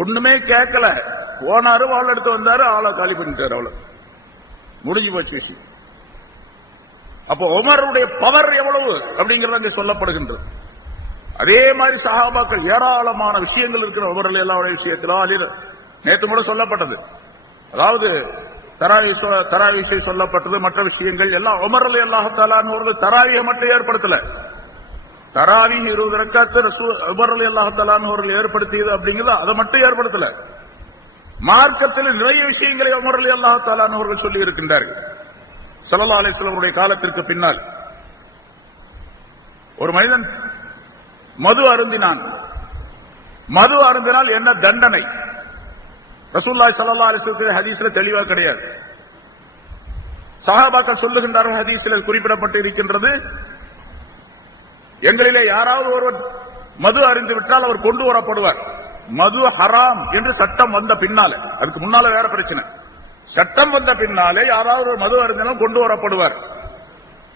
ஒண்ணுமே கேட்கல. போனாரு, வாள் எடுத்து வந்தாரு, ஆளை காலி பண்ணிட்டாரு. அவ்வளவு முடிஞ்சு போச்சு விஷயம். அப்போ உமருடைய பவர் எவ்வளவு அப்படிங்கறது அங்கே சொல்லப்படுகின்றது. அதே மாதிரி சஹாபாக்கள் ஏராளமான விஷயங்கள் இருக்கிற உமர் ரலியல்லாஹு விஷயத்தில் நேற்று கூட சொல்லப்பட்டது. அதாவது தராவீஹை சொல்லப்பட்டது, மற்ற விஷயங்கள் எல்லாம் உமர் ரலியல்லாஹு தஆலா அன்ஹு தராவீஹை மட்டும் ஏற்படுத்தல. தராவீஹ் 20 ரக்காத் உமர் ரலியல்லாஹு தஆலா அன்ஹு ஏற்படுத்தியது அப்படிங்கிறது அதை மட்டும் ஏற்படுத்தல. மார்க்கத்தில் நிறைய விஷயங்களை உமர் ரலியல்லாஹு தஆலா அன்ஹு சொல்லி இருக்கின்றார்கள். ஸல்லல்லாஹு அலைஹி வஸல்லம் உடைய காலத்திற்கு பின்னால் ஒரு மனிதன் மது அருந்தினான். மது அருந்தினால் என்ன தண்டனை? ரசூலுல்லாஹி ஸல்லல்லாஹு அலைஹி வஸல்லம் ஹதீஸ்ல தெளிவா கிடையாது. சஹாபாக்கள் சொல்லுகின்றார்கள், ஹதீஸ்ல குறிப்பிடப்பட்டு இருக்கின்றது, எங்களிலே யாராவது ஒருவர் மது அருந்தி விட்டால் அவர் கொண்டு வரப்படுவார். மது ஹராம் என்று சட்டம் வந்த பின்னால, அதுக்கு முன்னால வேற பிரச்சனை. சட்டம் வந்த பின்னாலே யாராவது ஒரு மது அருந்தினால் கொண்டு வரப்படுவார்.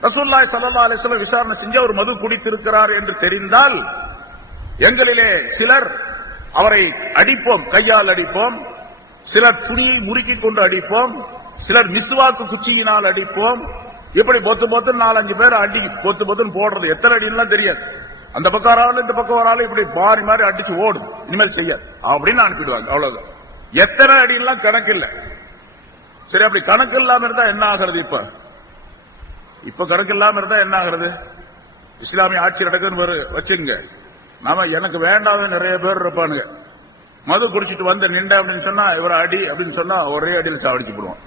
ரசூலுல்லாஹி ஸல்லல்லாஹு அலைஹி வஸல்லம் விசாரணை செஞ்சு அவர் மது குடித்திருக்கிறார் என்று தெரிந்தால் எங்களிலே சிலர் அவரை அடிப்போம், கையால் அடிப்போம், சிலர் துணியை முறுக்கிக் கொண்டு அடிப்போம், சிலர் மிஸ்வாக்கு குச்சியினால் அடிப்போம். இப்படி பொத்து பொத்து 4-5 பேர் அடி பொத்து பொத்துன்னு போடுறது. எத்தனை அடிலாம் தெரியாது. அந்த பக்கம் வராலும் இந்த பக்கம் வராலும் இப்படி மாறி மாறி அடிச்சு ஓடும், இனிமேல் செய்யாது அப்படின்னு அனுப்பிடுவாங்க. அவ்வளவுதான். எத்தனை அடிலாம் கணக்கு இல்லை. சரி, அப்படி கணக்கு இல்லாம இருந்தா என்ன ஆகிறது? இப்ப கணக்கு இல்லாம இருந்தா என்ன ஆகிறது? இஸ்லாமிய ஆட்சி நடக்குன்னு வச்சுங்க. நாம எனக்கு வேண்டாத நிறைய பேர் இருப்பானுங்க. மது குடிச்சிட்டு வந்து நின்ற அப்படின்னு சொன்னா இவரை அடி அப்படின்னு சொன்னா ஒரே அடியில் சாவடிச்சு போடுவோம்.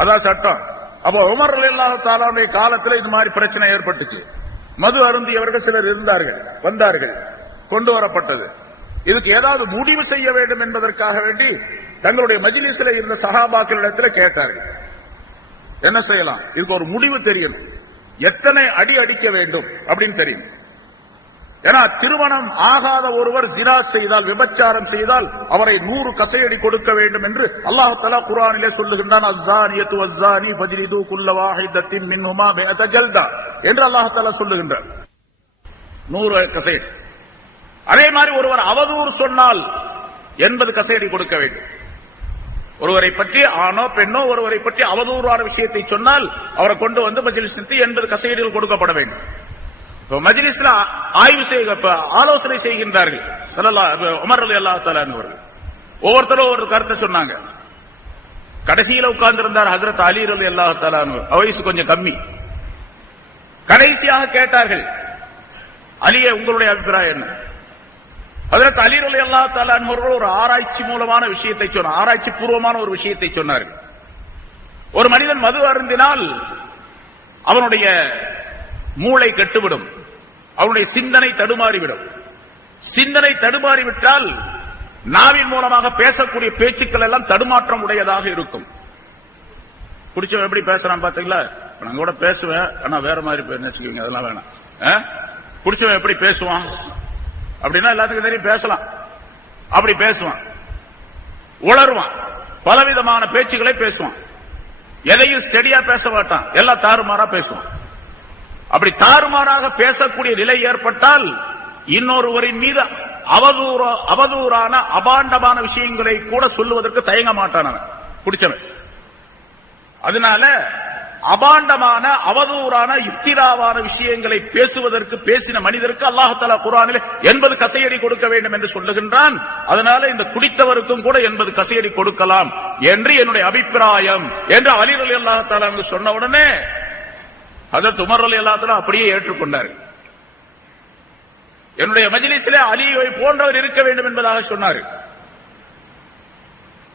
அதான் சட்டம். அப்போ உமர் ரலியல்லாஹு தஆலாவுடைய காலத்தில் இது மாதிரி பிரச்சனை ஏற்பட்டுச்சு. மது அருந்தியவர்கள் சிலர் இருந்தார்கள், வந்தார்கள், கொண்டு வரப்பட்டது. இதுக்கு ஏதாவது முடிவு செய்ய வேண்டும் என்பதற்காக வேண்டி தங்களுடைய மஜ்லிஸில் இருந்த சஹாபாக்களிடத்தில் கேட்டார்கள், என்ன செய்யலாம், இதுக்கு ஒரு முடிவு தெரியணும், எத்தனை அடி அடிக்க வேண்டும் அப்படின்னு தெரியும். ஏன்னா திருமணம் ஆகாத ஒருவர் ஜினா செய்தால், விபச்சாரம் செய்தால் அவரை 100 கசையடி கொடுக்க வேண்டும் என்று அல்லாஹ் தஆலா குர்ஆனிலே சொல்லுகின்றான். அஸ்ஸானியத்து வஸ்ஸானி ஃபஜ்லிது குல்ல வாஹிதத்தின் மின்ஹுமா மிஅத ஜல்தா என்று அல்லாஹ் தஆலா சொல்லுகின்றார். 100 கசையடி. அதே மாதிரி ஒருவர் அவதூறு சொன்னால் 80 கசையடி கொடுக்க வேண்டும். ஒருவரை பற்றி ஆணோ பெண்ணோ ஒருவரை பற்றி அவதூறான விஷயத்தை சொன்னால் அவரை கொண்டு வந்து மஜ்லிஸில் 80 கசையடிகள் கொடுக்கப்பட வேண்டும். மஜ்லிஸ்ல ஆய்வு செய்ய ஆலோசனை செய்கின்றார்கள் உமர் ரலியல்லாஹு தஆலா அவர்கள். ஒவ்வொருத்தரும் ஒவ்வொரு கருத்தை சொன்னாங்க. கடைசியில உட்கார்ந்து இருந்தார் ஹஜ்ரத் அலி ரலியல்லாஹு தஆலா. வயசு கொஞ்சம் கம்மி. கடைசியாக கேட்டார்கள், அலியே உங்களுடைய அபிப்பிராயம் என்ன? ஹஜ்ரத் அலி ரலியல்லாஹு தஆலா அவர்கள் ஒரு ஆராய்ச்சி மூலமான விஷயத்தை சொன்னார், ஆராய்ச்சி பூர்வமான ஒரு விஷயத்தை சொன்னார்கள். ஒரு மனிதன் மது அருந்தினால் அவனுடைய மூளை கெட்டுவிடும், அவனுடைய சிந்தனை தடுமாறிவிடும். சிந்தனை தடுமாறிவிட்டால் நாவின் மூலமாக பேசக்கூடிய பேச்சுக்கள் எல்லாம் தடுமாற்றம் உடையதாக இருக்கும். குடிச்சவன் எப்படி பேசுறான் பாத்தீங்களா? நான் கூட பேசுவேன், ஆனா வேற மாதிரி நினைச்சுக்குவீங்க, அதெல்லாம் வேணாம். குடிச்சவன் எப்படி பேசுவான் அப்படின்னா எல்லாத்துக்கும் தெரியும், பேசலாம். அப்படி பேசுவான், உளருவான், பலவிதமான பேச்சுக்களை பேசுவான். எதையும் ஸ்டெடியா பேச மாட்டான், எல்லாம் தாறுமாறா பேசுவான். அப்படி தாறுமாறாக பேசக்கூடிய நிலை ஏற்பட்டால் இன்னொருவரின் மீது அவதூறான அபாண்டமான விஷயங்களை கூட சொல்லுவதற்கு தயங்க மாட்டான் குடிச்சவன். அதனால அபாண்டமான அவதூறான இஃப்திராவான விஷயங்களை பேசுவதற்கு பேசின மனிதருக்கு அல்லாஹ் தஆலா குர்ஆனிலே 80 கசையடி கொடுக்க வேண்டும் என்று சொல்லுகின்றான். அதனால இந்த குடித்தவருக்கும் கூட 80 கசையடி கொடுக்கலாம் என்று என்னுடைய அபிப்பிராயம் என்று அலி ரலியல்லாஹு தஆலா சொன்ன உடனே ஹஜ்ரத் உமர் ரலியல்லாஹு தஆலா அப்படியே ஏற்றுக்கொண்டார். என்னுடைய மஜ்லிஸிலே அலியை போன்றவர் இருக்க வேண்டும் என்பதாக சொன்னார்.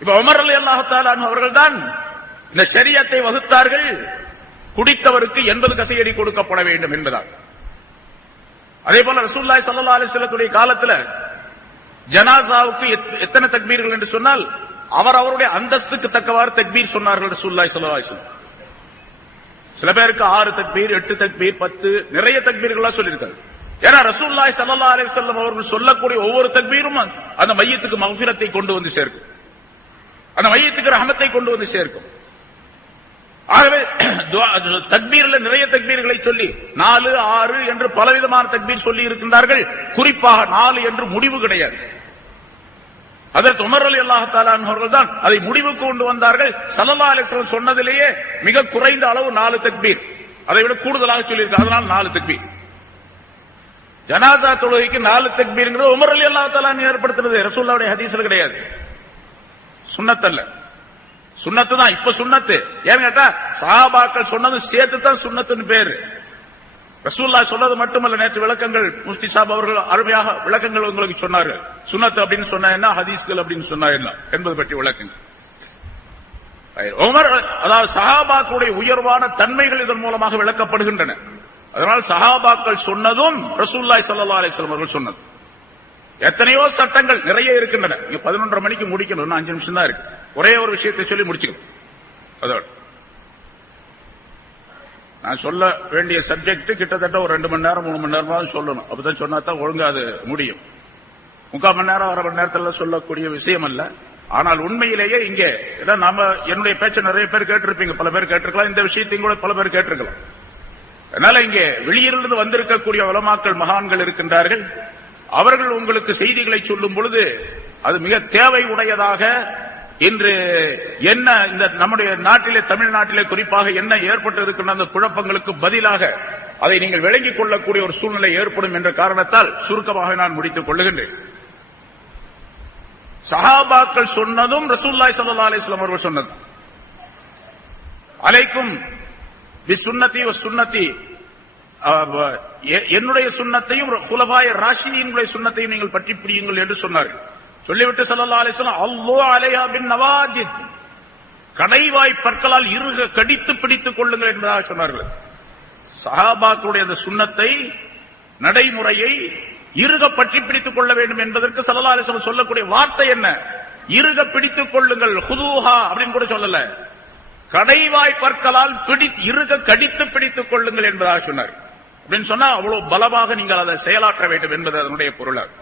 இப்ப உமர் ரலியல்லாஹு தஆலா அவர்கள் தான் இந்த ஷரியத்தை வகுத்தார்கள். குடித்தவருக்கு 80 கசையடி கொடுக்கப்பட வேண்டும் என்பதால். அதே போல ரசூலுல்லாஹி ஸல்லல்லாஹு அலைஹி வஸல்லத்துடைய காலத்துல ஜனாசாவுக்கு எத்தனை தக்பீர்கள் என்று சொன்னால் அவருடைய அந்தஸ்துக்கு தக்கவாறு தக்பீர் சொன்னார்கள் ரசூலுல்லாஹி ஸல்லல்லாஹு அலைஹி வஸல்லம். சில பேருக்கு 6 தக்பீர், 8 தக்பீர், 10 நிறைய தக்பீர்கள்லாம் சொல்லியிருக்காரு. ஏன்னா ரசூலுல்லாஹி ஸல்லல்லாஹு அலைஹி வஸல்லம் அவர்கள் சொல்லக்கூடிய ஒவ்வொரு தக்பீரும் அந்த மையத்துக்கு மக்ஃபிரத்தை கொண்டு வந்து சேர்க்கும், அந்த மையத்துக்கு ரஹமத்தை கொண்டு வந்து சேர்க்கும். ஆகவே தக்பீர்ல நிறைய தக்பீர்களை சொல்லி 4, 6 என்று பலவிதமான தக்பீர் சொல்லி இருக்கின்றார்கள். குறிப்பாக 4 என்று முடிவு கிடையாது. அதற்கு உமர் ரலியல்லாஹு தஆலா அவர்கள் தான் அதை முடிவுக்கு கொண்டு வந்தார்கள். ஸல்லல்லாஹு அலைஹி வஸல்லம் சொன்னதிலேயே மிக குறைந்த அளவு 4 தக்பீர், அதை விட கூடுதலாக சொல்லியிருக்காங்க. அதனால் 4 தக்பீர். ஜனாசா தொழுகைக்கு 4 தக்பீர்ங்கிறது உமர் ரலியல்லாஹு தஆலா ஏற்படுத்தினது, ரசூலுல்லாஹ்வுடைய ஹதீஸ்ல கிடையாது. சுன்னத் அல்ல, சுன்னத்து தான். இப்ப சுன்னத்து ஏன்னு கேட்டா சஹாபாக்கள் சொன்னது சேர்த்து தான் சுன்னத்துன்னு பேரு. ரசூலுல்லாஹ் சொன்னது மட்டுமல்ல, நேற்று விளக்கங்கள் முஃப்தி சாப் அவர்கள் அருமையாக விளக்கங்கள் உங்களுக்கு சொன்னார்கள். சுன்னத்து அப்படின்னு சொன்னா என்ன, ஹதீஸ்கள் அப்படின்னு சொன்னா என்ன என்பது பற்றி விளக்கங்கள். உமர், அதாவது சஹாபாக்களுடைய உயர்வான தன்மைகள் இதன் மூலமாக விளக்கப்படுகின்றன. அதனால் சஹாபாக்கள் சொன்னதும் ரசூலுல்லாஹி ஸல்லல்லாஹு அலைஹி வஸல்லம் அவர்கள் சொன்னது. எத்தனையோ சட்டங்கள் நிறைய இருக்கின்றன. 11:30 மணிக்கு முடிக்கணும், 5 நிமிஷம் தான் இருக்கு. ஒரே ஒரு விஷயத்தை சொல்லி முடிச்சுக்கணும். அதோட நான் சொல்ல வேண்டிய சப்ஜெக்ட் கிட்டத்தட்ட ஒரு 2 மணி நேரம் 3 மணி நேரமாவது சொல்லணும். அப்பதான் சொன்னா தான் ஒழுங்கா அது முடியும். 3/4 மணி நேரம் 1/2 மணி நேரத்துல சொல்லக்கூடிய விஷயம் அல்ல. ஆனால் உண்மையிலேயே இங்கே நாம என்னுடைய பேச்சை நிறைய பேர் கேட்டிருப்பீங்க, பல பேர் கேட்டிருக்கலாம், இந்த விஷயத்தையும் கூட பல பேர் கேட்டிருக்கலாம். அதனால இங்கே வெளியிலிருந்து வந்திருக்கக்கூடிய உலமாக்கள் மகான்கள் இருக்கின்றார்கள். அவர்கள் உங்களுக்கு செய்திகளை சொல்லும் பொழுது அது மிக தேவை உடையதாக இன்று என்ன இந்த நம்முடைய நாட்டிலே, தமிழ்நாட்டிலே குறிப்பாக என்ன ஏற்பட்டு இருக்கின்ற அந்த குழப்பங்களுக்கு பதிலாக அதை நீங்கள் விளங்கிக் கொள்ளக்கூடிய ஒரு சூழ்நிலை ஏற்படும் என்ற காரணத்தால் சுருக்கமாக நான் முடித்துக் கொள்ளுகின்றேன். சஹாபாக்கள் சொன்னதும் ரசூலுல்லாஹி ஸல்லல்லாஹு அலைஹி வஸல்லம் அவர்கள் சொன்னது, அலைக்கும் பிசுன்னதி வ சுன்னதி, என்னுடைய சுன்னத்தையும் குலஃபாய ராஷிதீன்களுடைய சுன்னத்தையும் நீங்கள் பற்றி பிடியுங்கள் என்று சொன்னார்கள். சொல்லிவிட்டு ஸல்லல்லாஹு அலைஹி வஸல்லம் அல்லாஹ் அலைஹா பின் நவாஜித், கடைவாய் பற்களால் இறுக கடித்து பிடித்துக் கொள்ளுங்கள் என்பதாக சொன்னார்கள். சஹாபாக்களுடைய அந்த சுன்னத்தை, நடைமுறையை இறுக பற்றி பிடித்துக் கொள்ள வேண்டும் என்பதற்கு ஸல்லல்லாஹு அலைஹி வஸல்லம் சொல்லக்கூடிய வார்த்தை என்ன? இறுக பிடித்துக் கொள்ளுங்கள், ஹுதூஹா அப்படின்னு கூட சொல்லல, கடைவாய் பற்களால் இறுக கடித்து பிடித்துக் கொள்ளுங்கள் என்பதாக சொன்னார். அப்படின்னு சொன்னா அவ்வளவு பலமாக நீங்கள் அதை செயலாற்ற வேண்டும் என்பது அதனுடைய பொருளாகும்.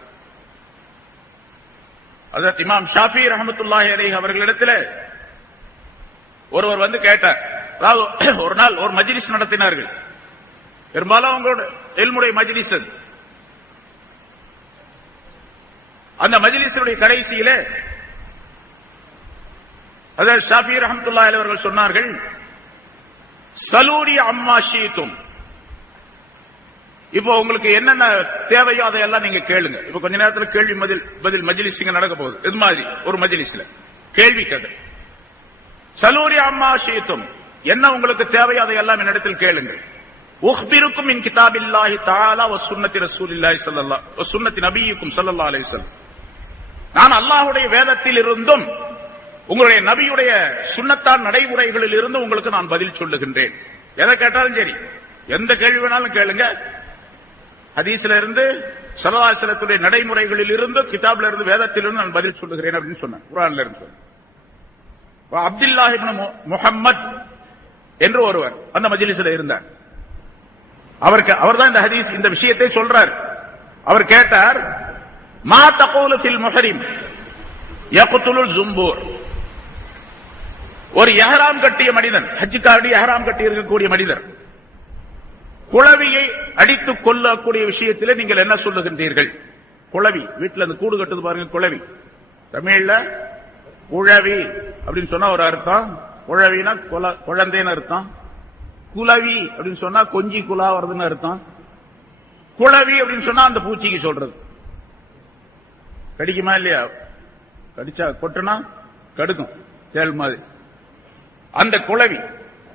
அதற்கு இமாம் ஷாஃபி ரஹ்மத்துல்லாஹி அலைஹி அவர்களிடத்தில் ஒருவர் வந்து கேட்டார். அதாவது ஒரு நாள் ஒரு மஜ்லிஸ் நடத்தினார்கள். பெரும்பாலும் அவங்களோட இல்முடைய மஜ்லிஸ். அந்த மஜ்லிஸுடைய கடைசியிலே அதாவது ஷாஃபி ரஹ்மத்துல்லாஹி அலைஹி அவர்கள் சொன்னார்கள், சலூரி அம்மா ஷீதும், இப்போ உங்களுக்கு என்னென்ன தேவையோ அதையெல்லாம் நீங்க கேளுங்க. இப்ப கொஞ்ச நேரத்தில் கேள்வி பதில் மஜ்லிஸ் இங்க நடக்க போகுது. இது மாதிரி ஒரு மஜ்லிஸ்ல கேள்வி கதை. சலூரி அம்மா ஷீதும், என்ன உங்களுக்கு தேவையோ அதையெல்லாம் என்னிடத்தில் கேளுங்கள். உஹ்பிருக்கும் மின் கிதாபில்லாஹி தஆலா வ சுன்னத்தி ரசூலில்லாஹி ஸல்லல்லாஹு வ சுன்னத்தி நபியிக்கும் ஸல்லல்லாஹு அலைஹி வஸல்லம், நான் அல்லாஹ்வுடைய வேதத்தில் இருந்தும் உங்களுடைய நபியுடைய சுன்னத்தான் நடைமுறைகளில் இருந்து உங்களுக்கு நான் பதில் சொல்லுகின்றேன். எதை கேட்டாலும் சரி, எந்த கேள்வி வேணாலும் கேளுங்க. ஹதீஸ்ல இருந்து, ஸல்லல்லாஹு அலைஹி வஸல்லத்துடைய நடைமுறைகளில் இருந்து, கிதாப்ல இருந்து, வேதத்திலிருந்து நான் பதில் சொல்லுகிறேன் அப்படின்னு சொன்னேன். குர்ஆன்ல இருந்து அப்துல்லாஹ் இப்னு முஹம்மத் என்று ஒருவர் அந்த மஜ்லிஸ்ல இருந்தார். அவர்தான் இந்த ஹதீஸ், இந்த விஷயத்தை சொல்றார். அவர் கேட்டார், மா தகூலு ஃபில் முஹரிம் யக்துலுல் ஜும்பூர், ஒரு இஹ்ராம் கட்டிய மனிதன், ஹஜ்ஜுக்காக இஹ்ராம் கட்டி இருக்கக்கூடிய மனிதர் குளவியை அடித்துக் கொள்ளக்கூடிய விஷயத்தில் நீங்கள் என்ன சொல்லுகின்றீர்கள்? குளவி, வீட்டுல அந்த கூடு கட்டுது பாருங்க, குளவி. தமிழ்ல குழவி அப்படின்னு சொன்னா ஒரு அர்த்தம், குழவினா குழந்தைன்னு அர்த்தம். குளவி அப்படின்னு சொன்னா கொஞ்சி குலா வருதுன்னு அர்த்தம். குளவி அப்படின்னு சொன்னா அந்த பூச்சிக்கு சொல்றது. கடிக்குமா இல்லையா? கடிச்சா கொட்டுனா கடுக்கும், தேள் மாதிரி. அந்த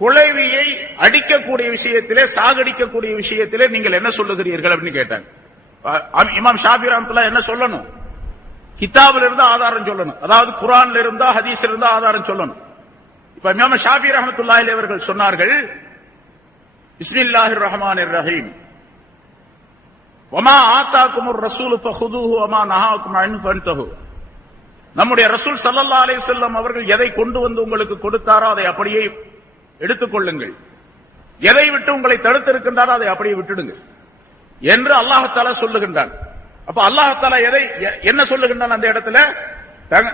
குளவியை அடிக்கக்கூடிய விஷயத்திலே, சாகடிக்கக்கூடிய விஷயத்திலே நீங்கள் என்ன சொல்லுகிறீர்கள் அப்படின்னு கேட்டாங்க. இமாம் ஷாஃபி ரஹ்மத்துல்லாஹி என்ன சொல்லணும்? கிதாபில் இருந்து ஆதாரம் சொல்லணும். அதாவது குர்ஆன்ல இருந்தா, ஹதீஸ்ல இருந்தா ஆதாரம் சொல்லணும். இப்ப இமாம் ஷாஃபி ரஹ்மத்துல்லாஹி அலைஹி அவர்கள் சொன்னார்கள், பிஸ்மில்லாஹிர் ரஹ்மானிர் ரஹீம், வமா ஆதாகுமுர் ரசூலு ஃபஹுதுஹு வமா நஹாகும் அன்ஹு ஃபன்தஹு, நம்முடைய ரசூல் ஸல்லல்லாஹு அலைஹி வஸல்லம் அவர்கள் எதை கொண்டு வந்து உங்களுக்கு கொடுத்தாரோ அதை அப்படியே எடுத்துக்கொள்ளுங்கள், எதை விட்டு உங்களை தடுத்திருக்கின்றாரோ அதை அப்படியே விட்டுடுங்க என்று அல்லாஹ் தஆலா சொல்லுகின்றான். அப்ப அல்லாஹ் தஆலா என்ன சொல்லுகின்றான் அந்த இடத்துல?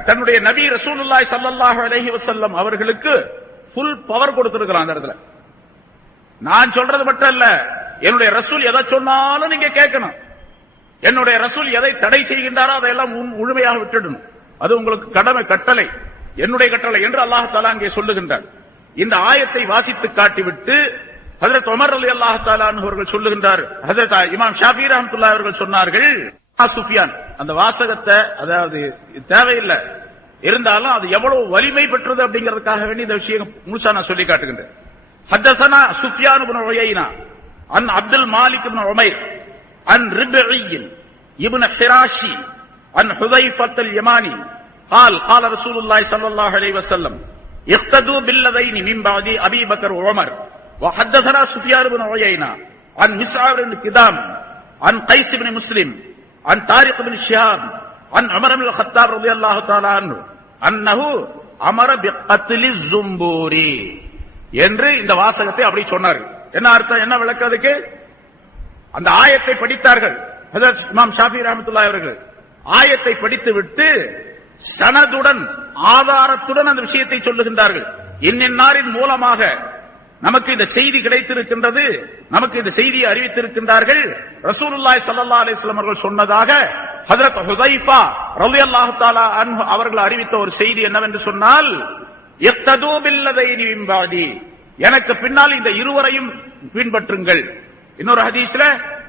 தன்னுடைய நபி ரசூலுல்லாஹி ஸல்லல்லாஹு அலைஹி வஸல்லம் அவர்களுக்கு ஃபுல் பவர் கொடுத்திருக்கிறான் அந்த இடத்துல. நான் சொல்றது மட்டும் இல்ல, என்னுடைய ரசூல் எதை சொன்னாலும் நீங்க கேட்கணும். என்னுடைய ரசூல் எதை தடை செய்கின்றாரோ அதையெல்லாம் முழுமையாக விட்டுடணும். அது உங்களுக்கு கடமை, கட்டளை, என்னுடைய கட்டளை என்று அல்லாஹ் தஆலா அங்கே சொல்லுகின்றார். இந்த ஆயத்தை வாசித்து காட்டிவிட்டு ஹஜ்ரத் உமர் ரலியல்லாஹு தஆலா அன்ஹு அவர்கள் சொல்லுகின்றார், ஹஜ்ரத் இமாம் ஷாஃபி ரஹ்மத்துல்லாஹி அவர்கள் சொன்னார்கள், சுஃபியான் அந்த வாசகத்தை, அதாவது தேவையில்லை இருந்தாலும் அது எவ்வளவு வலிமை பெற்றது அப்படிங்கிறதுக்காக வேண்டி இந்த விஷயம் முழுசா நான் சொல்லி காட்டுகின்றேன். ஹத்தஸனா சுஃபியான் இப்னு உயைனா அன் அப்துல் மாலிக் இப்னு உமைர் அன் ரிப்இ இப்னு ஹிராஷி அன் ஹுதைஃபத் அல்-யமானி قال قال رسول الله صلى الله عليه وسلم اقتدوا بالذين من بعد ابي بكر وعمر. وحدثنا سفيان بن عيينة عن مسعر بن كدام عن قيس بن مسلم عن طارق بن شهاب عن عمر بن الخطاب رضي الله تعالى عنه انه امر بقتل الزنبور என்று இந்த வாசகத்தை அப்படி சொன்னார். என்ன அர்த்தம், என்ன விளக்குறதுக்கு? அந்த ஆயத்தை படித்தார்கள் ஹஜ்ரத் இமாம் ஷாஃபி ரஹ்மத்துல்லாஹி அவர்கள். ஆயத்தை படித்துவிட்டு சனதுடன், ஆதாரத்துடன் அந்த விஷயத்தை சொல்லுகின்றார்கள். இன்னாரின் மூலமாக நமக்கு இந்த செய்தி கிடைத்திருக்கின்றது, நமக்கு இந்த செய்தியை அறிவித்திருக்கின்றார்கள். ரசூலுல்லாஹி ஸல்லல்லாஹு அலைஹி வஸல்லம் அவர்கள் சொன்னதாக ஹஜ்ரத் ஹுதைஃபா ரலியல்லாஹு தஆலா அன்ஹு அவர்கள் அறிவித்த ஒரு செய்தி என்னவென்று சொன்னால், இக்தது பில்லதைனி மின் பாதி, எனக்கு பின்னால் இந்த இருவரையும் பின்பற்றுங்கள். இன்னொரு ஹதீஸ்ல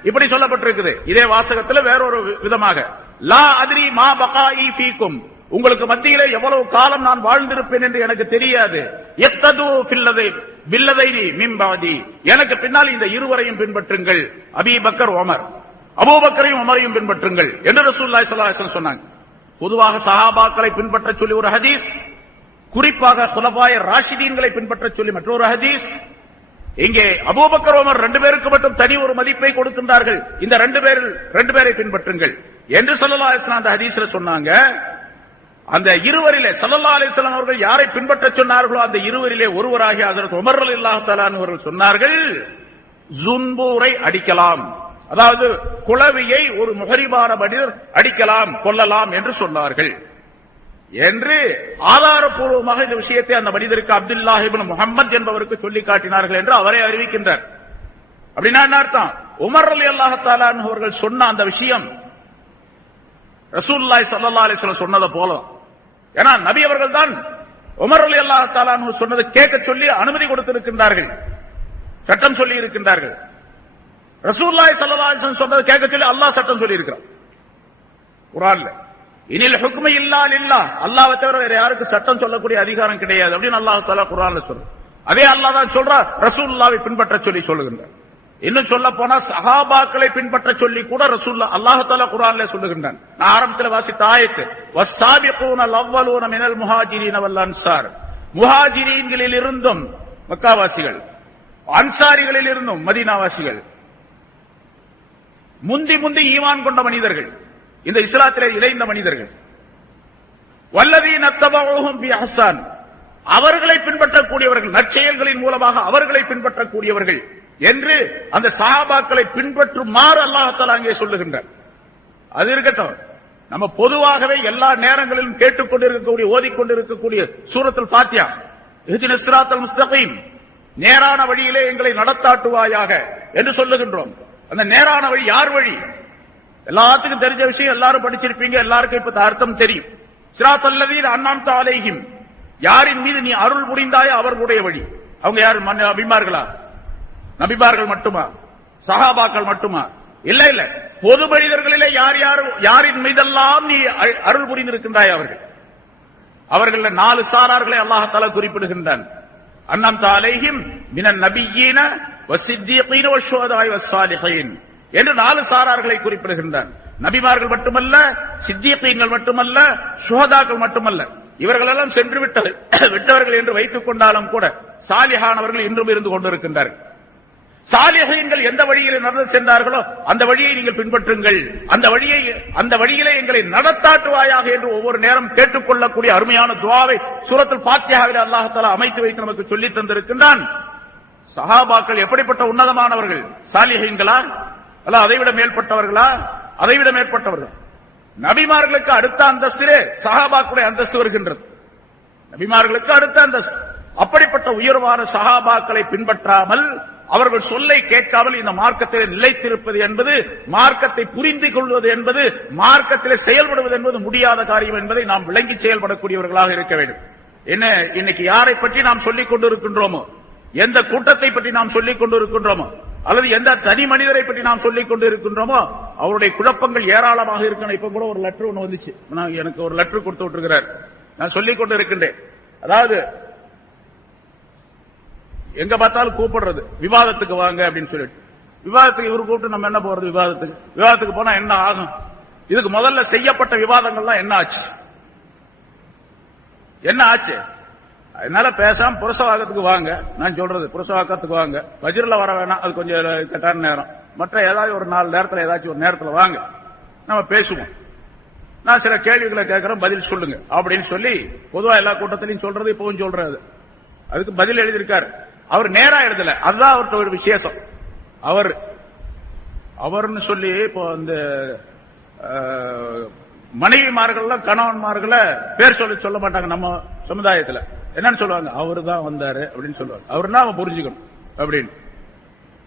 இப்படி சொல்லப்பட்டிருக்குது, இதே வாசகத்துல வேறொரு விதமாக, லா அத்ரி மா பகாஇ ஃபீக்கும், உங்களுக்கு மத்தியிலே எவ்வளவு காலம் நான் வாழ்ந்திருப்பேன் என்று எனக்கு தெரியாது. இக்தது பில்லதைனி மின் பாதி, எனக்கு பின்னால் இந்த இருவரையும் பின்பற்றுங்கள். அபீ பக்கர் உமர், அபூபக்கரையும் உமரையும் பின்பற்றுங்கள் என்று ரசூலுல்லாஹி ஸல்லல்லாஹு அலைஹி வஸல்லம் சொன்னாங்க. பொதுவாக சஹாபாக்களை பின்பற்ற சொல்லி ஒரு ஹதீஸ், குறிப்பாக குலஃபாய ராஷிதீன்களை பின்பற்ற சொல்லி மற்றொரு ஹதீஸ். இங்கே அபூபக்கர் உமர் ரெண்டு பேருக்கு மட்டும் தனி ஒரு மதிப்பை கொடுக்கின்றார்கள். இந்த ரெண்டு பேரை பின்பற்றுங்கள் என்று ஸல்லல்லாஹு அலைஹி வஸல்லம் அந்த ஹதீஸ்ல சொன்னாங்க. அந்த இருவரிலே ஸல்லல்லாஹு அலைஹி வஸல்லம் அவர்கள் யாரை பின்பற்ற சொன்னார்களோ அந்த இருவரிலே ஒருவராகிய ஹஜ்ரத் உமர் ரலியல்லாஹு தஆலா அன்ஹு அவர்கள் சொன்னார்கள், ஜுன்பூரை அடிக்கலாம், அதாவது குளவியை ஒரு முஹரிமான மனிதர் அடிக்கலாம், கொல்லலாம் என்று சொன்னார்கள் என்று ஆதாரப்பூர்வமாக இந்த விஷயத்தை அந்த மனிதருக்கு அப்துல்லாஹ் இப்னு முஹம்மத் என்பவருக்கு சொல்லி காட்டினார்கள் என்று அவரே அறிவிக்கின்றார். அப்படின்னா என்ன அர்த்தம்? உமர் ரலியல்லாஹு தஆலா அன்ஹு அவர்கள் சொன்ன அந்த விஷயம் ரசூலுல்லாஹி ஸல்லல்லாஹு அலைஹி வஸல்லம் சொன்னது போல. ஏன்னா நபி அவர்கள் தான் உமர் ரலியல்லாஹு தஆலா அன்ஹு சொன்னதை கேட்க சொல்லி அனுமதி கொடுத்திருக்கின்றார்கள், சட்டம் சொல்லி இருக்கின்றார்கள். ரசூலுல்லாஹி ஸல்லல்லாஹு அலைஹி வஸல்லம் சொன்னதை கேட்க சொல்லி அல்லாஹ் சட்டம் சொல்லி இருக்கிறார் குர்ஆன்ல. இனில் ஹுக்மு இல்லா லில்லாஹ், அல்லாஹ்வை தவிர வேற யாருக்கு சட்டம் சொல்லக்கூடிய அதிகாரம் கிடையாது அப்படின்னு அல்லாஹ் தஆலா குர்ஆன்ல சொல்றார். அதே அல்லாஹ் தான் சொல்றார் ரசூலுல்லாஹ்வை பின்பற்ற சொல்லி சொல்லுகின்றார். இன்னும் சொல்ல போனா சஹாபாக்களை பின்பற்ற சொல்லி கூட ரசூலுல்லாஹ் அல்லாஹ் தஆலா குர்ஆன்ல சொல்லுகின்றான். நான் ஆரம்பத்தில் வாசித்த ஆயத்து, வஸ்ஸாபிகூனல் அவ்வலூன மினல் முஹாஜிரீன வல் அன்சார், முஹாஜிரீன்களில் இருந்தும் மக்காவாசிகள், அன்சாரிகளில் இருந்தும் மதீனாவாசிகள், முந்தி ஈமான் கொண்ட மனிதர்கள், இந்த இஸ்லாத்திலே இணைந்த மனிதர்கள், வல்லதீன தபஊஹும் பிஇஹ்சான், அவர்களை பின்பற்றக்கூடியவர்கள், நற்செயல்களின் மூலமாக அவர்களை பின்பற்றக்கூடியவர்கள் என்று அந்த சஹாபாக்களை பின்பற்றுமாறு அல்லாஹ் தஆலா அங்கே சொல்லுகின்றார். அது இருக்கட்டும், நம்ம பொதுவாகவே எல்லா நேரங்களிலும் கேட்டுக்கொண்டிருக்கக்கூடிய, ஓதிக்கொண்டிருக்கக்கூடிய சூரத்துல் ஃபாத்திஹா, இஹ்தினஸ் ஸிராத்தல் முஸ்தகீம், நேரான வழியிலே எங்களை நடத்தாட்டுவாயாக என்று சொல்லுகின்றோம். அந்த நேரான வழி யார் வழி? எல்லாத்துக்கும் தெரிஞ்ச விஷயம், எல்லாரும் படிச்சிருப்பீங்க, எல்லாருக்கும் இப்ப அர்த்தம் தெரியும். ஸிராத்தல் லதீன அன்அம்த அலைஹிம், யாரின் மீது நீ அருள் புரிந்தாயோ அவர்களுடைய வழி. அவங்க யார்? நபிமார்களா? நபிமார்கள் மட்டுமா? சஹாபாக்கள் மட்டுமா? இல்ல, பொது மனிதர்களிலே யாரின் மீதெல்லாம் நீ அருள் புரிந்திருக்கின்றாய் அவர்கள் 4 சாரார்களை அல்லாஹ் தஆலா குறிப்பிடுகின்றான். அன்அம்த அலைஹிம் மினன் நபிய்யீன வஸ்ஸித்தீகீன வஷ்ஷுஹதாஇ வஸ்ஸாலிஹீன் என்று 4 சாரார்களை குறிப்பிடுகின்றான். நபிமார்கள் மட்டுமல்ல, சித்தீகீன்கள் மட்டுமல்ல, ஷுஹதாக்கள் மட்டுமல்ல, இவர்களெல்லாம் சென்று விட்டவர்கள் என்று வைத்துக் கொண்டாலும் கூட சாலிஹானவர்கள் இன்றும் இருந்து கொண்டிருக்கின்றார்கள். சாலிஹீன்கள் எந்த வழியிலே நடந்து சென்றார்களோ அந்த வழியை நீங்கள் பின்பற்றுங்கள், அந்த வழியிலே எங்களை நடத்தாட்டுவாயாக என்று ஒவ்வொரு நேரம் கேட்டுக்கொள்ளக்கூடிய அருமையான துஆவை சூரத்துல் ஃபாத்திஹாவில் அல்லாஹ் தஆலா அமைத்து வைத்து நமக்கு சொல்லித் தந்திருக்கின்றான். சஹாபாக்கள் எப்படிப்பட்ட உன்னதமானவர்கள்? சாலிஹீன்களா அல்ல அதைவிட மேற்பட்டவர்களா? அதைவிட மேற்பட்டவர்கள். நபிமார்களுக்கு அடுத்த அந்தஸ்திலே சஹாபாக்களுடைய அந்தஸ்து வருகின்றது. நபிமார்களுக்கு அடுத்த அந்தஸ்து. அப்படிப்பட்ட உயர்வான சஹாபாக்களை பின்பற்றாமல் அவர்கள் சொல்லை கேட்காமல் இந்த மார்க்கத்தில் நிலைத்திருப்பது என்பது, மார்க்கத்தை புரிந்து கொள்வது என்பது, மார்க்கத்தில் செயல்படுவது என்பது முடியாத காரியம் என்பதை நாம் விளங்கி செயல்படக்கூடியவர்களாக இருக்க வேண்டும். என்ன இன்னைக்கு யாரை பற்றி நாம் சொல்லிக் கொண்டிருக்கின்றோமோ, எந்த கூட்டத்தை பற்றி நாம் சொல்லிக் கொண்டிருக்கின்றோமோ, அல்லது எந்த தனி மனிதரை பற்றி நாம் சொல்லிக் கொண்டிருக்கின்றோமோ, அவருடைய குழப்பங்கள் ஏராளமாக இருக்கணும். இப்ப கூட ஒரு லெட்டர் ஒன்று வந்துச்சு, எனக்கு ஒரு லெட்டர் கொடுத்து விட்டுருக்கிறார், நான் சொல்லிக் கொண்டிருக்கின்றேன். அதாவது எங்க பார்த்தாலும் கூப்பிடுறது, விவாதத்துக்கு வாங்க அப்படின்னு சொல்லிட்டு. விவாதத்துக்கு இவரு கூப்பிட்டு நம்ம என்ன போறது? விவாதத்துக்கு போனா என்ன ஆகும்? இதுக்கு முதல்ல செய்யப்பட்ட விவாதங்கள்லாம் என்ன ஆச்சு? என்ன ஆச்சு? அதனால பேசாம புருஷவாக்கத்துக்கு வாங்க. நான் சொல்றது புருஷவாக்கத்துக்கு வாங்க, வஜிரில் வர வேணாம், அது கொஞ்சம் கட்டான நேரம். மற்ற ஏதாவது ஒரு 4 நேரத்தில் ஏதாச்சும் ஒரு நேரத்தில் வாங்க, நம்ம பேசுவோம். நான் சில கேள்விகளை கேட்கிறேன், பதில் சொல்லுங்க அப்படின்னு சொல்லி பொதுவா எல்லா கூட்டத்திலையும் சொல்றது, இப்பவும் சொல்றது. அதுக்கு பதில் எழுதியிருக்காரு. அவர் நேரா எழுதல, அதுதான் அவர்கிட்ட ஒரு விசேஷம். அவர்னு சொல்லி இப்போ அந்த மனைவிமார்கள் கணவன்மார்களை பேர் சொல்ல மாட்டாங்க நம்ம சமுதாயத்தில். என்னன்னு சொல்லுவாங்க? அவரு தான் வந்தாரு அப்படின்னு சொல்லுவாங்க. அவருன்னா அவன் புரிஞ்சுக்கணும் அப்படின்னு.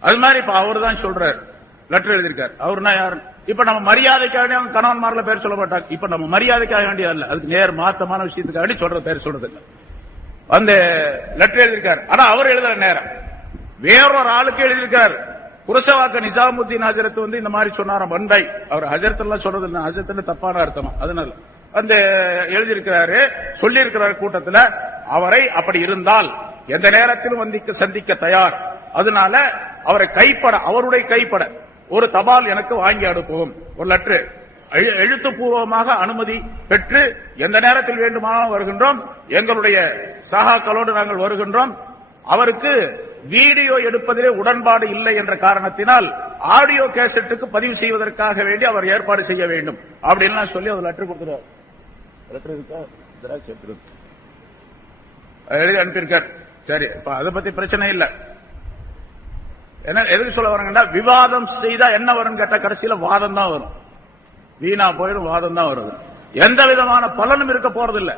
அது மாதிரி இப்ப அவரு தான் சொல்றாரு, லெட்டர் எழுதியிருக்காரு. அவருனா யாரு? இப்ப நம்ம மரியாதைக்காக கணவன்மார்ல பேர் சொல்ல மாட்டாங்க. இப்ப நம்ம மரியாதைக்காக வேண்டியது அல்ல, அதுக்கு நேர் மாத்தமான விஷயத்துக்காக சொல்ற பேர் சொல்றது இல்லை. அந்த லெட்டர் எழுதியிருக்காரு. ஆனா அவர் எழுதுற நேரம் வேறொரு ஆளுக்கு எழுதியிருக்காரு. புருஷவாக்க நிஜாமுத்தீன் ஹஜரத் இந்த மாதிரி சொன்னாராம். வண்டை அவர் ஹஜரத் எல்லாம் சொல்றது இல்லை, ஹஜரத் தப்பான அர்த்தமா. அதனால அந்த எழுதியிருக்கிறாரு, சொல்லி இருக்கிற கூட்டத்தில் அவரை அப்படி இருந்தால் எந்த நேரத்திலும் சந்திக்க தயார். அதனால அவரை கைப்பட, அவருடைய கைப்பட ஒரு தபால் எனக்கு வாங்கி அனுப்புவோம், ஒரு லெட்டர் எழுத்துப்பூர்வமாக அனுமதி பெற்று எந்த நேரத்தில் வேண்டுமானாலும் வருகின்றோம். எங்களுடைய சகாக்களோடு நாங்கள் வருகின்றோம். அவருக்கு வீடியோ எடுப்பதிலே உடன்பாடு இல்லை என்ற காரணத்தினால் ஆடியோ கேசட்டுக்கு பதிவு செய்வதற்காக வேண்டி அவர் ஏற்பாடு செய்ய வேண்டும் அப்படின்னு சொல்லி ஒரு லெட்டர் கொடுத்துருவார். லெட்டர் இருக்கா? எழுதி அனுப்பியிருக்கார். சரி, இப்ப அதை பத்தி பிரச்சனை இல்லை. என்ன எதுக்கு சொல்ல வரங்கன்னா, விவாதம் செய்தா என்ன வரும் கேட்டா கடைசியில வாதம் தான் வரும். வீணா போயிடும், வாதம் தான் வருது. எந்த விதமான பலனும் இருக்க போறதில்லை.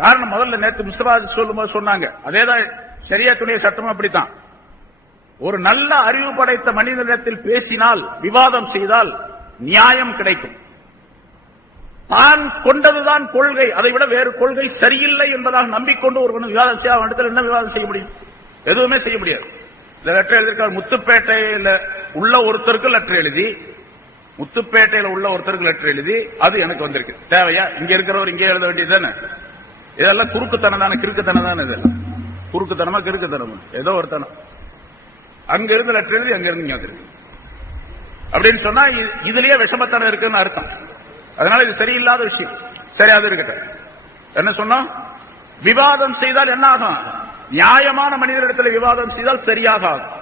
காரணம், முதல்ல நேற்று முஸ்தபா சொல்லும்போது சொன்னாங்க, அதேதான் ஷரியத்துடைய சட்டம் அப்படித்தான். ஒரு நல்ல அறிவு படைத்த மனிதனிடத்தில் பேசினால், விவாதம் செய்தால் நியாயம் கிடைக்கும். தான் கொண்டதுதான் கொள்கை, அதை விட வேறு கொள்கை சரியில்லை என்பதாக நம்பிக்கொண்டு ஒருவன் விவாதம் செய்ய, அவனிடத்தில் என்ன விவாதம் செய்ய முடியும்? எதுவுமே செய்ய முடியாது. இந்த லெட்டர் எழுதியிருக்கார். முத்துப்பேட்டையில உள்ள ஒருத்தருக்கு லெட்டர் எழுதி, முத்துப்பேட்டையில உள்ள ஒருத்தருக்கு லெட்டர் எழுதி, அது எனக்கு வந்திருக்கு. தேவையா? இங்க இருக்கிறவர் இங்கே எழுத வேண்டியது தானே. இதெல்லாம் குறுக்குத்தனம் தானே, கிறுக்குத்தனம் தானே. இதெல்லாம் குறுக்குத்தனமா கிறுக்குத்தனமா ஏதோ ஒரு தனம். அங்க இருந்து லெட்டர் எழுதி அங்க இருந்து இங்க வந்திருக்கு அப்படின்னு சொன்னா இதுலயே விஷமத்தனம் இருக்குன்னு அர்த்தம். அதனால இது சரியில்லாத விஷயம். சரி, அது இருக்கட்டும். என்ன சொன்னோம்? விவாதம் செய்தால் என்ன ஆகும்? நியாயமான மனிதரிடத்தில் விவாதம் செய்தால் சரியாக ஆகும்.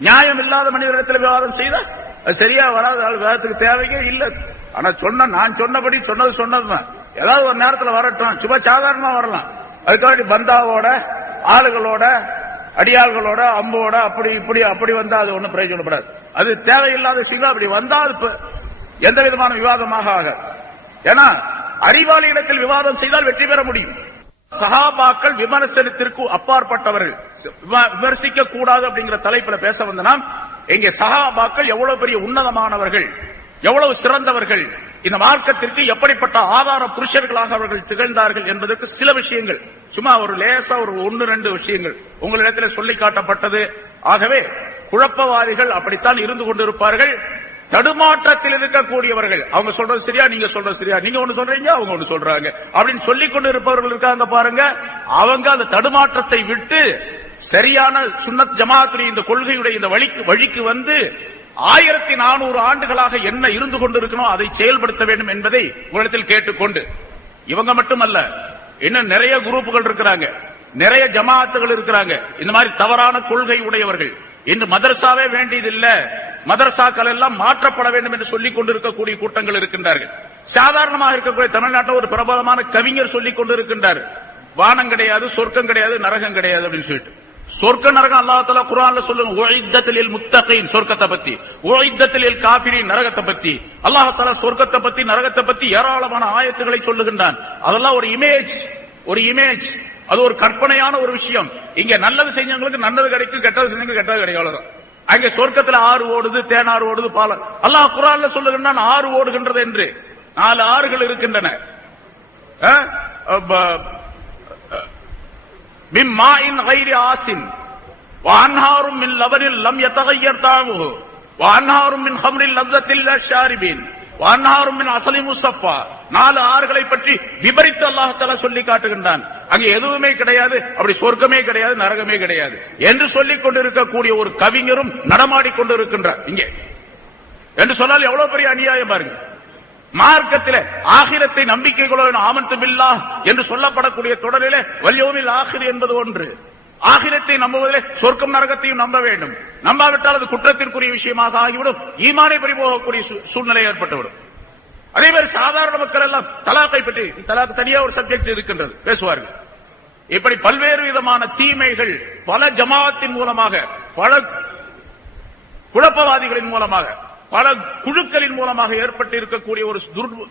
நியாயம் இல்லாத மனிதரிடத்தில் விவாதம் செய்தால் அது சரியா வராது. விவாதத்துக்கு தேவையே இல்லை. ஆனா நான் சொன்னபடி சொன்னதுதான். ஏதாவது ஒரு நேரத்தில் வரட்டும், சும்மா சாதாரணமா வரலாம். அதுக்காக பந்தாவோட, ஆளுகளோட, அடியாள்களோட, அம்போட அப்படி வந்தா அது ஒன்னும் பிரயோஜனப்படாது. அது தேவையில்லாத விஷயம். அப்படி வந்தால் எந்த விதமான விவாதமாக ஆக. ஏன்னா அறிவாளி இடத்தில் விவாதம் செய்தால் வெற்றி பெற முடியும். சஹாபாக்கள் விமர்சனத்திற்கு அப்பாற்பட்டவர்கள், விமர்சிக்க கூடாது அப்படிங்கிற தலைப்புல பேச வந்த நாம், இங்கே சஹாபாக்கள் எவ்வளவு பெரிய உன்னதமானவர்கள், எவ்வளவு சிறந்தவர்கள், இந்த மார்க்கத்திற்கு எப்படிப்பட்ட ஆதார புருஷர்களாக அவர்கள் திகழ்ந்தார்கள் என்பதற்கு சில விஷயங்கள், சும்மா ஒரு லேசா ஒரு 1-2 விஷயங்கள் உங்களிடத்தில் சொல்லி காட்டப்பட்டது. ஆகவே குழப்பவாதிகள் அப்படித்தான் இருந்து கொண்டிருப்பார்கள். தடுமாற்றத்தில் இருக்கக்கூடியவர்கள், அவங்க சொல்றது சரியா, நீங்க சொல்றது சரியா, நீங்க ஒண்ணு சொல்றீங்க, அவங்க ஒண்ணு சொல்றாங்க அப்படின்னு சொல்லிக் கொண்டு இருப்பவர்கள் இருக்காங்க பாருங்க. அவங்க அந்த தடுமாற்றத்தை விட்டு சரியான சுன்னத் ஜமாத்துடைய இந்த கொள்கையுடைய இந்த வழிக்கு வந்து 1400 ஆண்டுகளாக என்ன இருந்து கொண்டிருக்கணும் அதை செயல்படுத்த வேண்டும் என்பதை உங்களிடத்தில் கேட்டுக்கொண்டு, இவங்க மட்டுமல்ல, இன்னும் நிறைய குரூப்புகள் இருக்கிறாங்க, நிறைய ஜமாத்துகள் இருக்கிறாங்க, இந்த மாதிரி தவறான கொள்கை உடையவர்கள். இன்று மதரசாவே வேண்டியதில்லை, மதரசாக்கள் எல்லாம் மாற்றப்பட வேண்டும் என்று சொல்லிக் கொண்டிருக்கக்கூடிய கூட்டங்கள் இருக்கின்றார்கள். சாதாரணமாக இருக்கக்கூடிய தமிழ்நாட்டில் ஒரு பிரபலமான கவிஞர் சொல்லிக் கொண்டிருக்கின்றார், வானம் கிடையாது, சொர்க்கம் கிடையாது, நரகம் கிடையாது அப்படின்னு சொல்லிட்டு. சொர்க்க நரகம் அல்லாஹ் தஆலா குர்ஆன்ல சொல்லுங்க, உஇத்தத்தில் முத்தகீன் சொர்க்கத்தை பத்தி, உஇத்தத்தில் காஃபிரின் நரகத்தை பத்தி. அல்லாஹ் தஆலா சொர்க்கத்தை பத்தி நரகத்தை பத்தி ஏராளமான ஆயத்துக்களை சொல்லுகின்றான். அதெல்லாம் ஒரு இமேஜ், ஒரு இமேஜ், அது ஒரு கற்பனையான ஒரு விஷயம். இங்க நல்லது செஞ்சவங்களுக்கு நல்லது கிடைக்கும், கெட்டது செஞ்சவங்களுக்கு கெட்டது கிடைக்கும். அங்கே சொர்க்கத்தில் ஆறு ஓடுது, தேனாறு ஓடுது, பாலம். அல்லாஹ் குர்ஆன்ல சொல்லுகின்றான் ஆறு ஓடுகின்றது என்று. 4 ஆறுகள் இருக்கின்றன. மின் மாஇன் கைரி ஆசின் வஅன்ஹாரும் மின் லபனில் லம் யதகய்யர் தஅமுஹு வஅன்ஹாரும் மின் ஹம்ரில் லzzத்தில் லிஷாரிபின் வஅன்ஹாரும் மின் அஸலின் முஸஃபா. 4 ஆறுகளை பற்றி விபரித்து அல்லாஹ் தஆலா சொல்லி காட்டுகின்றான். அங்கே எதுவுமே கிடையாது, அப்படி சொர்க்கமே கிடையாது, நரகமே கிடையாது என்று சொல்லிக் கொண்டிருக்கக்கூடிய ஒரு கவிஞரும் நடமாடிக்கொண்டிருக்கின்றார் இங்கே என்று சொன்னால் எவ்வளவு பெரிய அநியாயம் பாருங்க. மார்க்கத்திலே ஆகிரத்தை நம்பிக்கை கொள்ள ஆமன்து பில்லாஹ் என்று சொல்லப்படக்கூடிய தொடரிலே வல்யௌமில் ஆகிர் என்பது ஒன்று. ஆகிரத்தை நம்புவதிலே சொர்க்கம் நரகத்தையும் நம்ப வேண்டும். நம்பாவிட்டால் அது குற்றத்திற்குரிய விஷயமாக ஆகிவிடும், ஈமானை பறிபோகக்கூடிய சூழ்நிலை ஏற்பட்டுவிடும். அதே மாதிரி சாதாரண மக்கள் எல்லாம் தலாக்கை பற்றி, தலாக் தனியா ஒரு சப்ஜெக்ட் இருக்கின்றது, பேசுவார்கள். இப்படி பல்வேறு விதமான தீமைகள் பல ஜமாஅத்தின் மூலமாக, பல குழப்பவாதிகளின் மூலமாக, பல குழுக்களின் மூலமாக ஏற்பட்டு இருக்கக்கூடிய ஒரு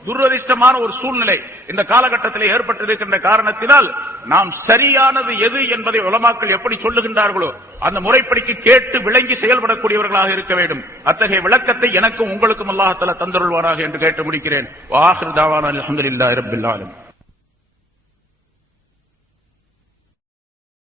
துரதிர்ஷ்டமான ஒரு சூழ்நிலை இந்த காலகட்டத்தில் ஏற்பட்டிருக்கின்ற காரணத்தினால் நாம் சரியானது எது என்பதை உலமாக்கள் எப்படி சொல்லுகின்றார்களோ அந்த முறைப்படிக்கு கேட்டு விளங்கி செயல்படக்கூடியவர்களாக இருக்க வேண்டும். அத்தகைய விளக்கத்தை எனக்கும் உங்களுக்கும் அல்லாஹ் தஆலா தந்தருள்வாராக என்று கேட்டு முடிக்கிறேன். வஆகிரு தஅவானா அல்ஹம்துலில்லாஹி ரப்பில் ஆலமீன்.